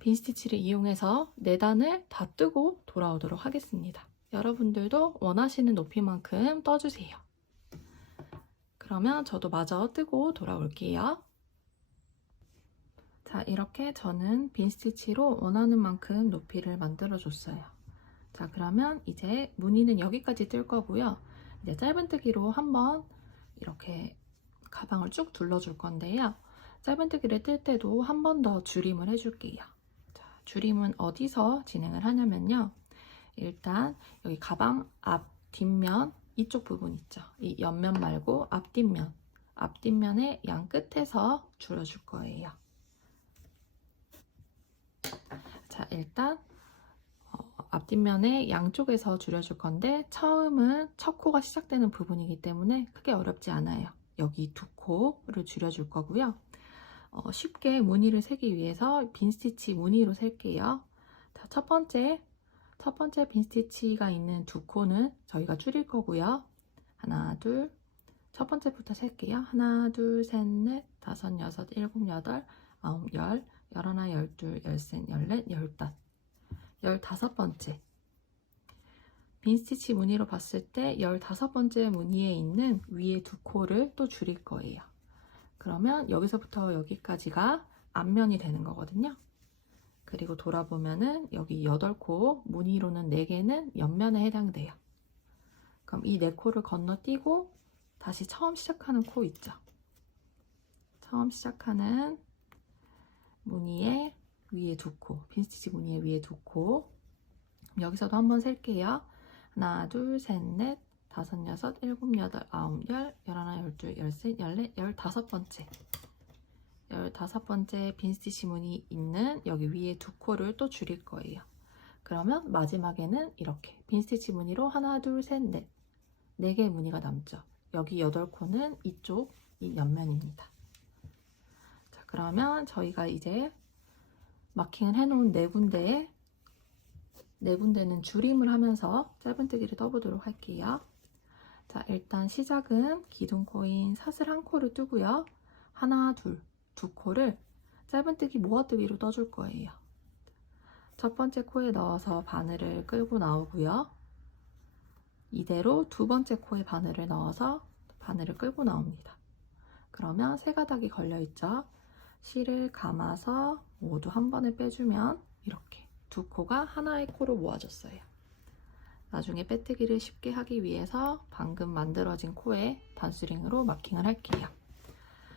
빈 스티치를 이용해서 4단을 다 뜨고 돌아오도록 하겠습니다. 여러분들도 원하시는 높이만큼 떠주세요. 그러면 저도 마저 뜨고 돌아올게요. 자, 이렇게 저는 빈 스티치로 원하는 만큼 높이를 만들어 줬어요. 자, 그러면 이제 무늬는 여기까지 뜰 거고요. 이제 짧은뜨기로 한번 이렇게 가방을 쭉 둘러줄 건데요. 짧은뜨기를 뜰 때도 한 번 더 줄임을 해줄게요. 자, 줄임은 어디서 진행을 하냐면요. 일단 여기 가방 앞, 뒷면 이쪽 부분 있죠. 이 옆면 말고 앞뒷면, 앞뒷면의 양 끝에서 줄여줄 거예요. 자, 일단 앞뒷면의 양쪽에서 줄여줄 건데 처음은 첫 코가 시작되는 부분이기 때문에 크게 어렵지 않아요. 여기 2코를 줄여줄 거고요. 쉽게 무늬를 세기 위해서 빈 스티치 무늬로 셀게요. 자, 첫 번째 빈 스티치가 있는 2코는 저희가 줄일 거고요. 하나, 둘, 첫 번째부터 셀게요. 하나, 둘, 셋, 넷, 다섯, 여섯, 일곱, 여덟, 아홉, 열, 열하나, 열둘, 열셋, 열넷, 열다. 15번째 빈 스티치 무늬로 봤을 때 15번째 무늬에 있는 위에 2코를 또 줄일 거예요. 그러면 여기서부터 여기까지가 앞면이 되는 거거든요. 그리고 돌아보면은 여기 8코, 무늬로는 4개는 옆면에 해당돼요. 그럼 이 4코를 건너뛰고 다시 처음 시작하는 코 있죠. 처음 시작하는 무늬의 위에 2코, 빈 스티치 무늬의 위에 2코. 여기서도 한번 셀게요. 하나, 둘, 셋, 넷, 다섯, 여섯, 일곱, 여덟, 아홉, 열, 열하나, 열둘, 열셋, 열넷, 15번째. 15번째 빈 스티치 무늬 있는 여기 위에 2코를 또 줄일 거예요. 그러면 마지막에는 이렇게 빈 스티치 무늬로 하나, 둘, 셋, 넷 4개의 무늬가 남죠. 여기 8코는 이쪽 이 옆면입니다. 자, 그러면 저희가 이제 마킹을 해놓은 4군데는 줄임을 하면서 짧은뜨기를 떠보도록 할게요. 자, 일단 시작은 기둥코인 사슬 1코를 뜨고요. 하나, 둘, 2코를 짧은뜨기 모아뜨기로 떠줄 거예요. 첫 번째 코에 넣어서 바늘을 끌고 나오고요. 이대로 두 번째 코에 바늘을 넣어서 바늘을 끌고 나옵니다. 그러면 3가닥이 걸려있죠. 실을 감아서 모두 한 번에 빼주면 이렇게 2코가 하나의 코로 모아졌어요. 나중에 빼뜨기를 쉽게 하기 위해서 방금 만들어진 코에 단수링으로 마킹을 할게요.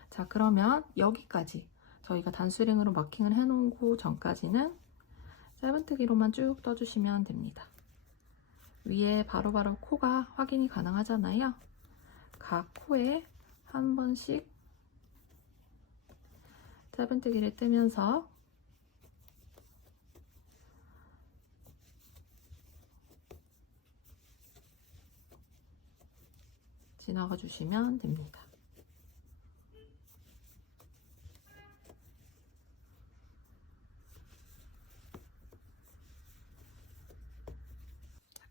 자, 그러면 여기까지 저희가 단수링으로 마킹을 해놓은 코 전까지는 짧은뜨기로만 쭉 떠주시면 됩니다. 위에 바로바로 코가 확인이 가능하잖아요. 각 코에 한 번씩 짧은뜨기를 뜨면서 지나가 주시면 됩니다.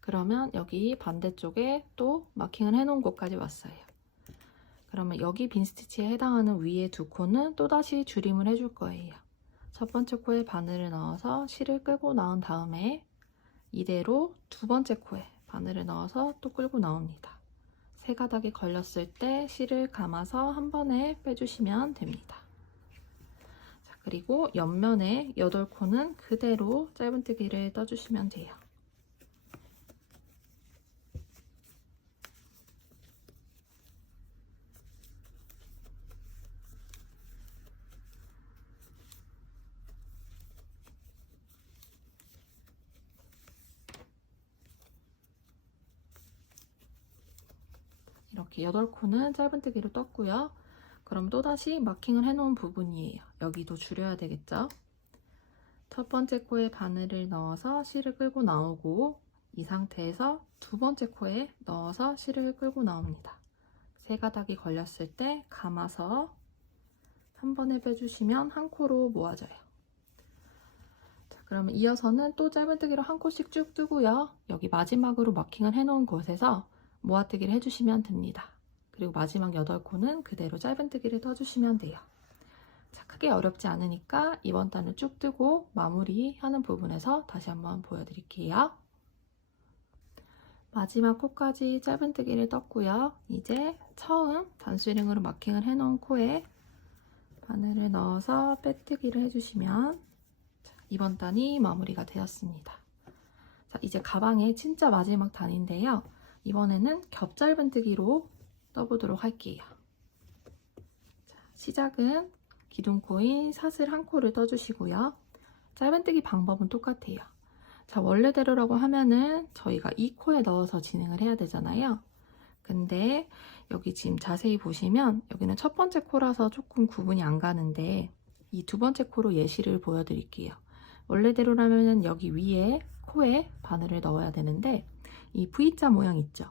그러면 여기 반대쪽에 또 마킹을 해놓은 곳까지 왔어요. 그러면 여기 빈 스티치에 해당하는 위에 2코는 또다시 줄임을 해줄 거예요. 첫 번째 코에 바늘을 넣어서 실을 끌고 나온 다음에 이대로 두 번째 코에 바늘을 넣어서 또 끌고 나옵니다. 3가닥이 걸렸을 때 실을 감아서 한 번에 빼주시면 됩니다. 자, 그리고 옆면에 8코는 그대로 짧은뜨기를 떠주시면 돼요. 이렇게 8코는 짧은뜨기로 떴고요. 그럼 또다시 마킹을 해놓은 부분이에요. 여기도 줄여야 되겠죠? 첫 번째 코에 바늘을 넣어서 실을 끌고 나오고 이 상태에서 두 번째 코에 넣어서 실을 끌고 나옵니다. 세 가닥이 걸렸을 때 감아서 한 번에 빼주시면 한 코로 모아져요. 자, 그러면 이어서는 또 짧은뜨기로 한 코씩 쭉 뜨고요. 여기 마지막으로 마킹을 해놓은 곳에서 모아뜨기를 해주시면 됩니다. 그리고 마지막 8코는 그대로 짧은뜨기를 떠주시면 돼요. 자, 크게 어렵지 않으니까 이번 단을 쭉 뜨고 마무리하는 부분에서 다시 한번 보여드릴게요. 마지막 코까지 짧은뜨기를 떴고요. 이제 처음 단수링으로 마킹을 해놓은 코에 바늘을 넣어서 빼뜨기를 해주시면 이번 단이 마무리가 되었습니다. 자, 이제 가방의 진짜 마지막 단인데요. 이번에는 겹짧은뜨기로 떠보도록 할게요. 자, 시작은 기둥코인 사슬 한 코를 떠주시고요. 짧은뜨기 방법은 똑같아요. 자, 원래대로라고 하면은 저희가 이 코에 넣어서 진행을 해야 되잖아요. 근데 여기 지금 자세히 보시면 여기는 첫 번째 코라서 조금 구분이 안 가는데 이 두 번째 코로 예시를 보여드릴게요. 원래대로라면 여기 위에 코에 바늘을 넣어야 되는데 이 V자 모양 있죠?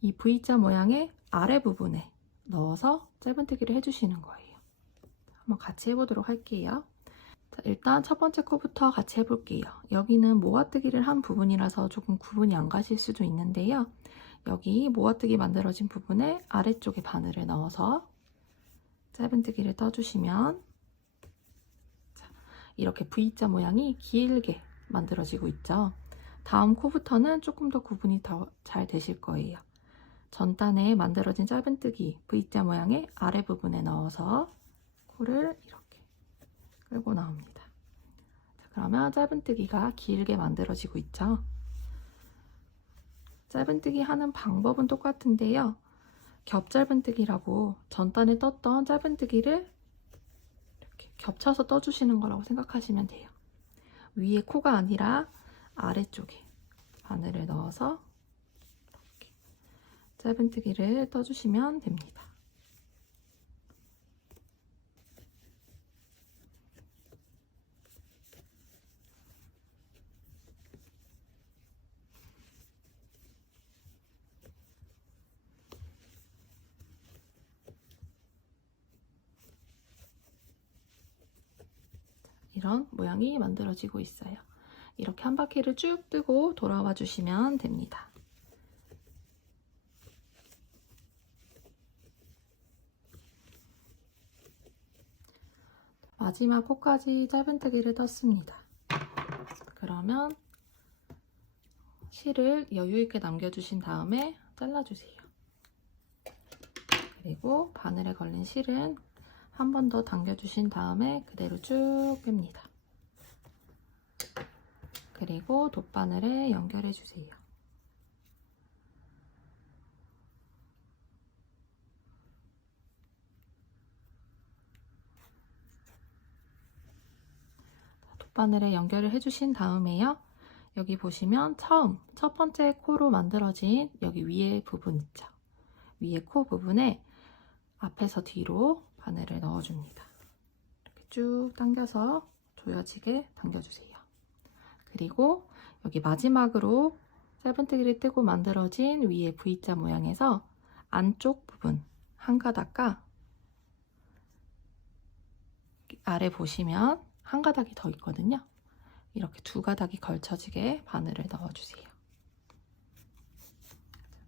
이 V자 모양의 아래 부분에 넣어서 짧은뜨기를 해주시는 거예요. 한번 같이 해보도록 할게요. 자, 일단 첫 번째 코부터 같이 해볼게요. 여기는 모아뜨기를 한 부분이라서 조금 구분이 안 가실 수도 있는데요. 여기 모아뜨기 만들어진 부분에 아래쪽에 바늘을 넣어서 짧은뜨기를 떠주시면 이렇게 V자 모양이 길게 만들어지고 있죠. 다음 코부터는 조금 더 구분이 더 잘 되실 거예요. 전단에 만들어진 짧은뜨기 V자 모양의 아래 부분에 넣어서 코를 이렇게 끌고 나옵니다. 자, 그러면 짧은뜨기가 길게 만들어지고 있죠. 짧은뜨기 하는 방법은 똑같은데요. 겹짧은뜨기라고 전단에 떴던 짧은뜨기를 이렇게 겹쳐서 떠주시는 거라고 생각하시면 돼요. 위에 코가 아니라 아래쪽에 바늘을 넣어서 이렇게 짧은뜨기를 떠주시면 됩니다. 이런 모양이 만들어지고 있어요. 이렇게 한 바퀴를 쭉 뜨고 돌아와 주시면 됩니다. 마지막 코까지 짧은뜨기를 떴습니다. 그러면 실을 여유있게 남겨주신 다음에 잘라주세요. 그리고 바늘에 걸린 실은 한 번 더 당겨주신 다음에 그대로 쭉 뺍니다. 그리고 돗바늘에 연결해주세요. 돗바늘에 연결을 해주신 다음에요. 여기 보시면 처음 첫 번째 코로 만들어진 여기 위에 부분 있죠. 위에 코 부분에 앞에서 뒤로 바늘을 넣어줍니다. 이렇게 쭉 당겨서 조여지게 당겨주세요. 그리고 여기 마지막으로 짧은뜨기를 뜨고 만들어진 위에 V자 모양에서 안쪽 부분 한 가닥과 아래 보시면 한 가닥이 더 있거든요. 이렇게 두 가닥이 걸쳐지게 바늘을 넣어주세요.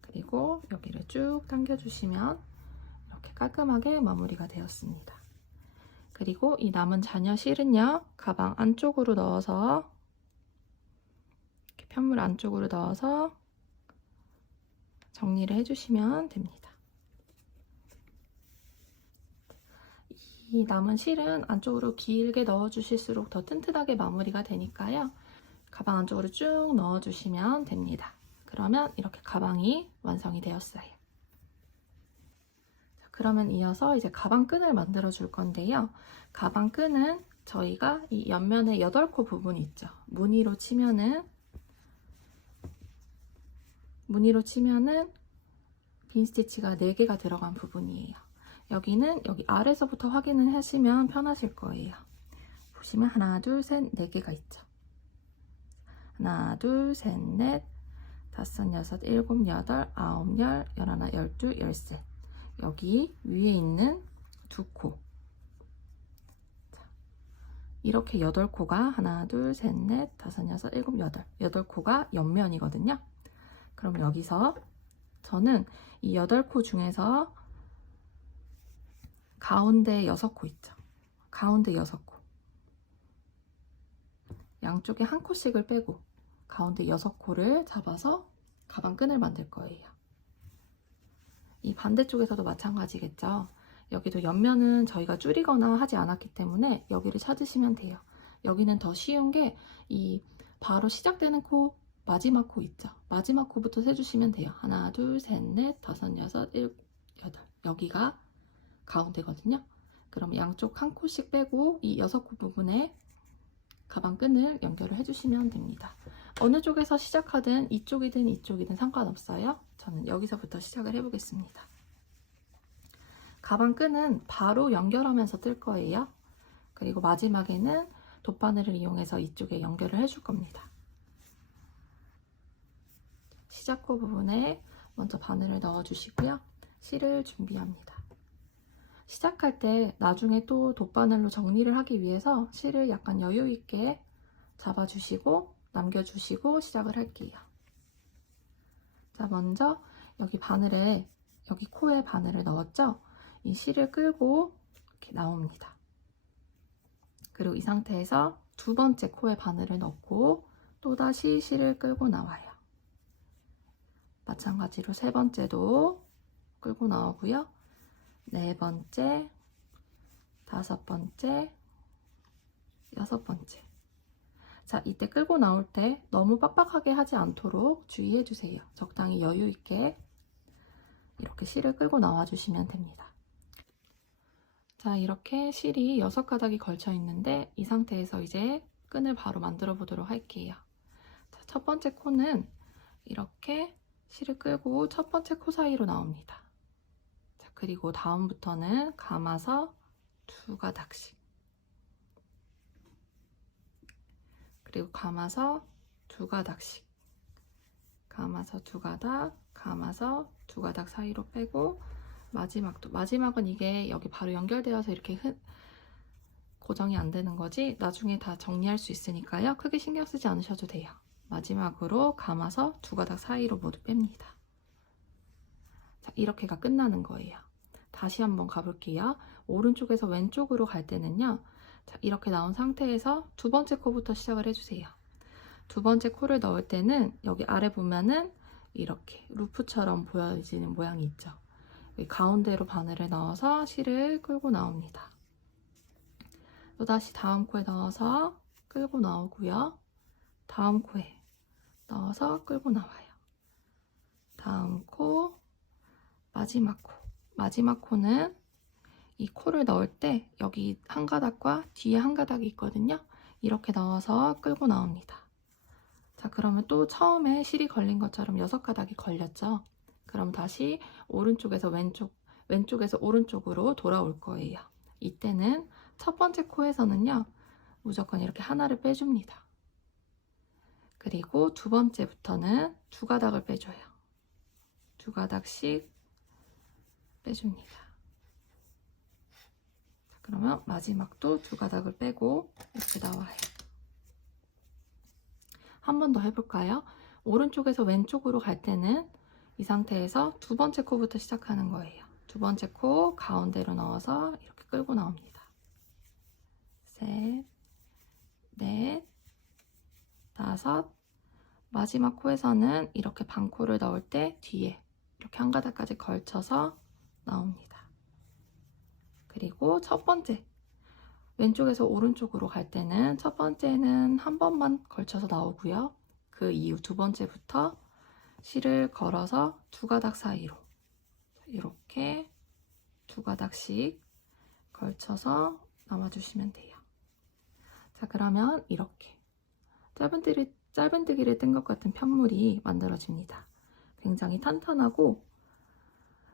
그리고 여기를 쭉 당겨주시면 이렇게 깔끔하게 마무리가 되었습니다. 그리고 이 남은 잔여 실은요, 가방 안쪽으로 넣어서 이렇게 편물 안쪽으로 넣어서 정리를 해주시면 됩니다. 이 남은 실은 안쪽으로 길게 넣어주실수록 더 튼튼하게 마무리가 되니까요. 가방 안쪽으로 쭉 넣어주시면 됩니다. 그러면 이렇게 가방이 완성이 되었어요. 자, 그러면 이어서 이제 가방 끈을 만들어 줄 건데요. 가방 끈은 저희가 이 옆면에 8코 부분이 있죠. 무늬로 치면은 빈 스티치가 4개가 들어간 부분이에요. 여기는 여기 아래서부터 확인을 하시면 편하실 거예요. 보시면 하나, 둘, 셋, 네 개가 있죠. 하나, 둘, 셋, 넷, 다섯, 여섯, 일곱, 여덟, 아홉, 열, 열하나, 열둘, 열셋. 여기 위에 있는 두 코. 이렇게 8코가 하나, 둘, 셋, 넷, 다섯, 여섯, 일곱, 여덟. 8코가 옆면이거든요. 그럼 여기서 저는 이 8코 중에서 가운데 6코 있죠. 가운데 6코. 양쪽에 한 코씩을 빼고 가운데 6코를 잡아서 가방끈을 만들 거예요. 이 반대쪽에서도 마찬가지겠죠. 여기도 옆면은 저희가 줄이거나 하지 않았기 때문에 여기를 찾으시면 돼요. 여기는 더 쉬운 게 이 바로 시작되는 코, 마지막 코 있죠. 마지막 코부터 세주시면 돼요. 하나, 둘, 셋, 넷, 다섯, 여섯, 일곱, 여덟. 여기가 가운데거든요. 그럼 양쪽 한 코씩 빼고 이 6코 부분에 가방끈을 연결을 해주시면 됩니다. 어느 쪽에서 시작하든 이쪽이든 이쪽이든 상관없어요. 저는 여기서부터 시작을 해보겠습니다. 가방끈은 바로 연결하면서 뜰 거예요. 그리고 마지막에는 돗바늘을 이용해서 이쪽에 연결을 해줄 겁니다. 시작코 부분에 먼저 바늘을 넣어주시고요. 실을 준비합니다. 시작할 때 나중에 또 돗바늘로 정리를 하기 위해서 실을 약간 여유 있게 잡아주시고 남겨주시고 시작을 할게요. 자, 먼저 여기 바늘에, 여기 코에 바늘을 넣었죠? 이 실을 끌고 이렇게 나옵니다. 그리고 이 상태에서 두 번째 코에 바늘을 넣고 또다시 실을 끌고 나와요. 마찬가지로 세 번째도 끌고 나오고요. 네 번째, 다섯 번째, 여섯 번째. 자, 이때 끌고 나올 때 너무 빡빡하게 하지 않도록 주의해 주세요. 적당히 여유 있게 이렇게 실을 끌고 나와 주시면 됩니다. 자, 이렇게 실이 6가닥이 걸쳐 있는데 이 상태에서 이제 끈을 바로 만들어 보도록 할게요. 자, 첫 번째 코는 이렇게 실을 끌고 첫 번째 코 사이로 나옵니다. 자, 그리고 다음부터는 감아서 2가닥씩, 그리고 감아서 2가닥씩, 감아서 2가닥, 감아서 2가닥 사이로 빼고 마지막은 이게 여기 바로 연결되어서 이렇게 고정이 안 되는 거지 나중에 다 정리할 수 있으니까요. 크게 신경 쓰지 않으셔도 돼요. 마지막으로 감아서 2가닥 사이로 모두 뺍니다. 자, 이렇게가 끝나는 거예요. 다시 한번 가볼게요. 오른쪽에서 왼쪽으로 갈 때는요. 자, 이렇게 나온 상태에서 두 번째 코부터 시작을 해주세요. 두 번째 코를 넣을 때는 여기 아래 보면은 이렇게 루프처럼 보여지는 모양이 있죠. 여기 가운데로 바늘을 넣어서 실을 끌고 나옵니다. 또다시 다음 코에 넣어서 끌고 나오고요. 다음 코에 넣어서 끌고 나와요. 다음 코, 마지막 코. 마지막 코는 이 코를 넣을 때 여기 한 가닥과 뒤에 한 가닥이 있거든요. 이렇게 넣어서 끌고 나옵니다. 자, 그러면 또 처음에 실이 걸린 것처럼 6가닥이 걸렸죠. 그럼 다시 오른쪽에서 왼쪽에서 오른쪽으로 돌아올 거예요. 이때는 첫 번째 코에서는요, 무조건 이렇게 하나를 빼줍니다. 그리고 두 번째부터는 2가닥을 빼줘요. 2가닥씩 빼줍니다. 자, 그러면 마지막도 2가닥을 빼고 이렇게 나와요. 한 번 더 해볼까요? 오른쪽에서 왼쪽으로 갈 때는 이 상태에서 두 번째 코부터 시작하는 거예요. 두 번째 코 가운데로 넣어서 이렇게 끌고 나옵니다. 셋, 넷, 다섯. 마지막 코에서는 이렇게 반코를 넣을 때 뒤에 이렇게 한 가닥까지 걸쳐서 나옵니다. 그리고 첫 번째, 왼쪽에서 오른쪽으로 갈 때는 첫 번째는 한 번만 걸쳐서 나오고요. 그 이후 두 번째부터 실을 걸어서 2가닥 사이로 이렇게 2가닥씩 걸쳐서 남아주시면 돼요. 자, 그러면 이렇게 짧은뜨기를 뜬 것 같은 편물이 만들어집니다. 굉장히 탄탄하고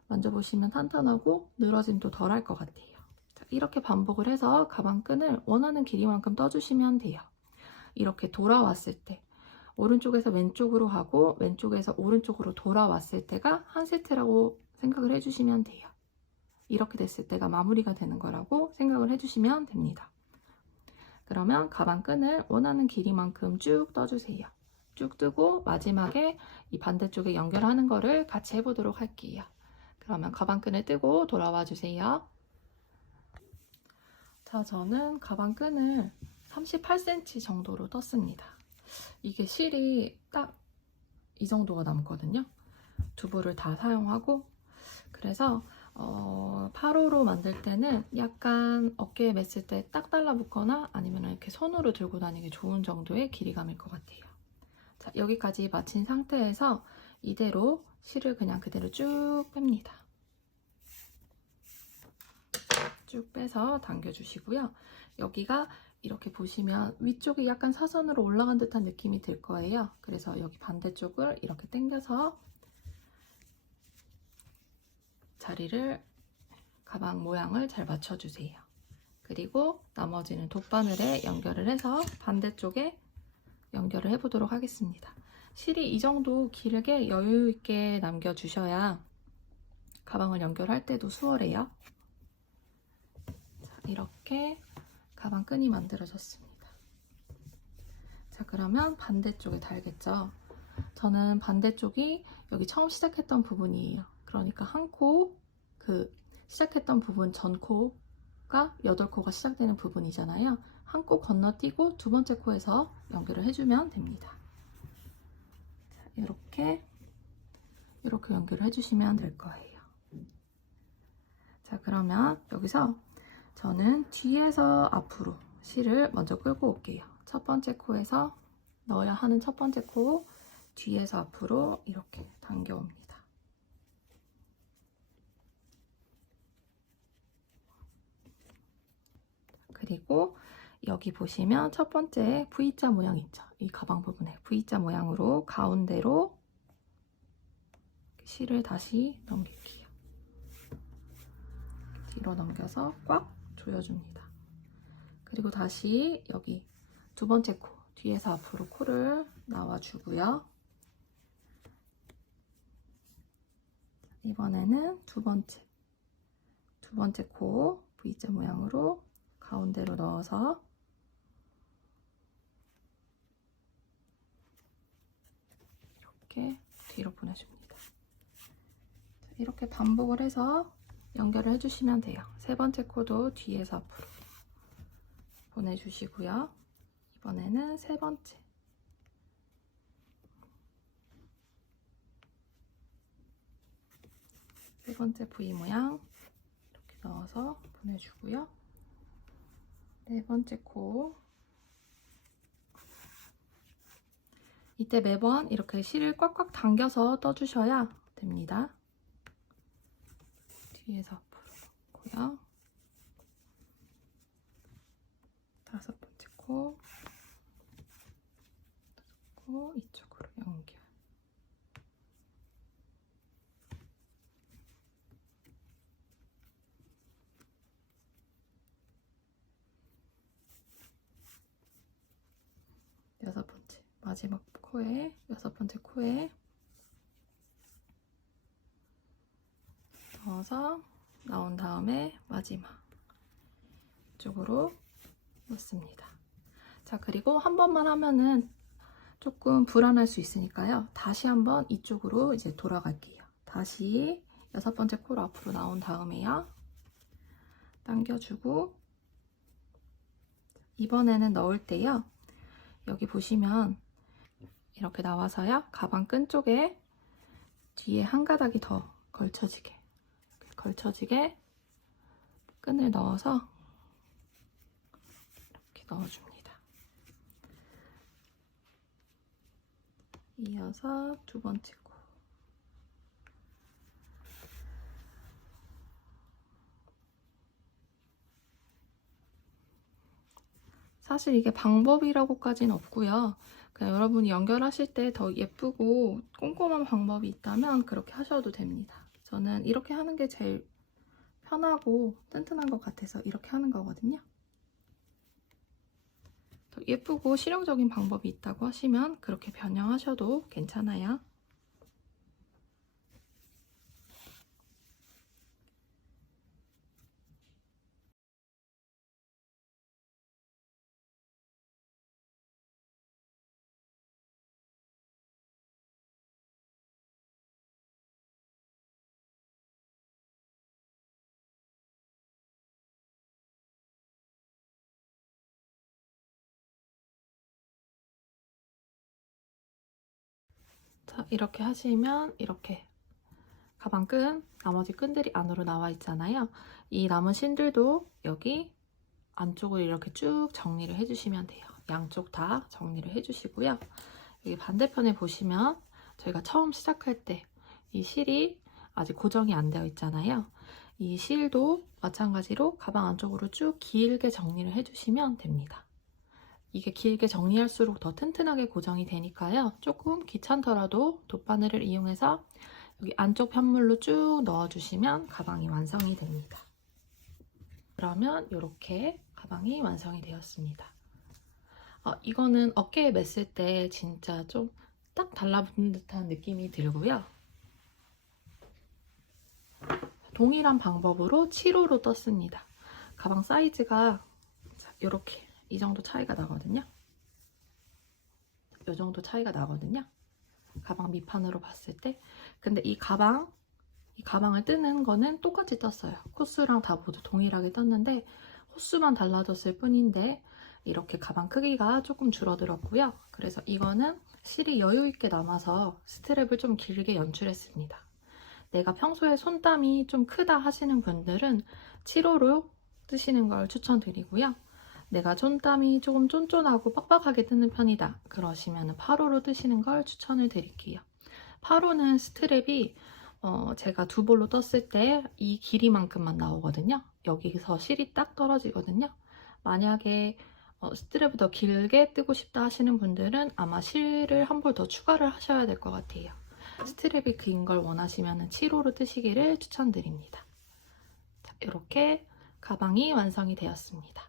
만져보시면 탄탄하고 늘어짐도 덜할 것 같아요. 자, 이렇게 반복을 해서 가방끈을 원하는 길이만큼 떠주시면 돼요. 이렇게 돌아왔을 때 오른쪽에서 왼쪽으로 하고 왼쪽에서 오른쪽으로 돌아왔을 때가 한 세트라고 생각을 해주시면 돼요. 이렇게 됐을 때가 마무리가 되는 거라고 생각을 해주시면 됩니다. 그러면 가방끈을 원하는 길이만큼 쭉 떠주세요. 쭉 뜨고 마지막에 이 반대쪽에 연결하는 거를 같이 해보도록 할게요. 그러면 가방끈을 뜨고 돌아와 주세요. 자, 저는 가방끈을 38cm 정도로 떴습니다. 이게 실이 딱 이 정도가 남거든요. 두부를 다 사용하고, 그래서 8호로 만들 때는 약간 어깨에 맸을 때 딱 달라붙거나 아니면 이렇게 손으로 들고 다니기 좋은 정도의 길이감일 것 같아요. 자, 여기까지 마친 상태에서 이대로 실을 그냥 그대로 쭉 뺍니다. 쭉 빼서 당겨주시고요. 여기가 이렇게 보시면 위쪽이 약간 사선으로 올라간 듯한 느낌이 들 거예요. 그래서 여기 반대쪽을 이렇게 당겨서 자리를, 가방 모양을 잘 맞춰주세요. 그리고 나머지는 돗바늘에 연결을 해서 반대쪽에 연결을 해보도록 하겠습니다. 실이 이 정도 길게 여유 있게 남겨주셔야 가방을 연결할 때도 수월해요. 자, 이렇게 가방 끈이 만들어졌습니다. 자, 그러면 반대쪽에 달겠죠. 저는 반대쪽이 여기 처음 시작했던 부분이에요. 그러니까 한 코, 시작했던 부분 전 코가 8코가 시작되는 부분이잖아요. 한 코 건너뛰고 두 번째 코에서 연결을 해주면 됩니다. 자, 이렇게 연결을 해주시면 될 거예요. 자, 그러면 여기서 저는 뒤에서 앞으로 실을 먼저 끌고 올게요. 첫 번째 코에서 넣어야 하는 첫 번째 코, 뒤에서 앞으로 이렇게 당겨옵니다. 그리고 여기 보시면 첫 번째 V자 모양 있죠? 이 가방 부분에 V자 모양으로 가운데로 실을 다시 넘길게요. 뒤로 넘겨서 꽉 조여줍니다. 그리고 다시 여기 두 번째 코, 뒤에서 앞으로 코를 나와주고요. 이번에는 두 번째 코 V자 모양으로 가운데로 넣어서 이렇게 뒤로 보내줍니다. 이렇게 반복을 해서 연결을 해주시면 돼요. 세 번째 코도 뒤에서 앞으로 보내주시고요. 이번에는 세 번째 V 모양 이렇게 넣어서 보내주고요. 네 번째 코, 이때 매번 이렇게 실을 꽉꽉 당겨서 떠주셔야 됩니다. 뒤에서 앞으로 넣고요. 다섯 번째 코, 이쪽으로 연결. 여섯 번째, 마지막 코에, 여섯 번째 코에 넣어서 나온 다음에 마지막 이쪽으로 넣습니다. 자, 그리고 한 번만 하면은 조금 불안할 수 있으니까요. 다시 한번 이쪽으로 이제 돌아갈게요. 다시 여섯 번째 코로 앞으로 나온 다음에요. 당겨주고, 이번에는 넣을 때요. 여기 보시면 이렇게 나와서요. 가방 끈 쪽에 뒤에 한 가닥이 더 걸쳐지게 끈을 넣어서 이렇게 넣어줍니다. 이어서 두 번째 코. 사실 이게 방법이라고까지는 없고요. 그냥 여러분이 연결하실 때 더 예쁘고 꼼꼼한 방법이 있다면 그렇게 하셔도 됩니다. 저는 이렇게 하는 게 제일 편하고 튼튼한 것 같아서 이렇게 하는 거거든요. 더 예쁘고 실용적인 방법이 있다고 하시면 그렇게 변형하셔도 괜찮아요. 자, 이렇게 하시면 이렇게 가방 끈, 나머지 끈들이 안으로 나와 있잖아요. 이 남은 신들도 여기 안쪽을 이렇게 쭉 정리를 해주시면 돼요. 양쪽 다 정리를 해주시고요. 여기 반대편에 보시면 저희가 처음 시작할 때 이 실이 아직 고정이 안 되어 있잖아요. 이 실도 마찬가지로 가방 안쪽으로 쭉 길게 정리를 해주시면 됩니다. 이게 길게 정리할수록 더 튼튼하게 고정이 되니까요. 조금 귀찮더라도 돗바늘을 이용해서 여기 안쪽 편물로 쭉 넣어주시면 가방이 완성이 됩니다. 그러면 이렇게 가방이 완성이 되었습니다. 이거는 어깨에 맸을 때 진짜 좀 딱 달라붙는 듯한 느낌이 들고요. 동일한 방법으로 7호로 떴습니다. 가방 사이즈가 이렇게 이 정도 차이가 나거든요. 이 정도 차이가 나거든요. 가방 밑판으로 봤을 때. 근데 이 가방을 뜨는 거는 똑같이 떴어요. 코스랑 다 모두 동일하게 떴는데 호수만 달라졌을 뿐인데 이렇게 가방 크기가 조금 줄어들었고요. 그래서 이거는 실이 여유있게 남아서 스트랩을 좀 길게 연출했습니다. 내가 평소에 손땀이 좀 크다 하시는 분들은 7호로 뜨시는 걸 추천드리고요. 내가 손땀이 조금 쫀쫀하고 빡빡하게 뜨는 편이다 그러시면 8호로 뜨시는 걸 추천을 드릴게요. 8호는 스트랩이 제가 두 볼로 떴을 때 이 길이만큼만 나오거든요. 여기서 실이 딱 떨어지거든요. 만약에 스트랩을 더 길게 뜨고 싶다 하시는 분들은 아마 실을 한 볼 더 추가를 하셔야 될 것 같아요. 스트랩이 긴 걸 원하시면 7호로 뜨시기를 추천드립니다. 자, 이렇게 가방이 완성이 되었습니다.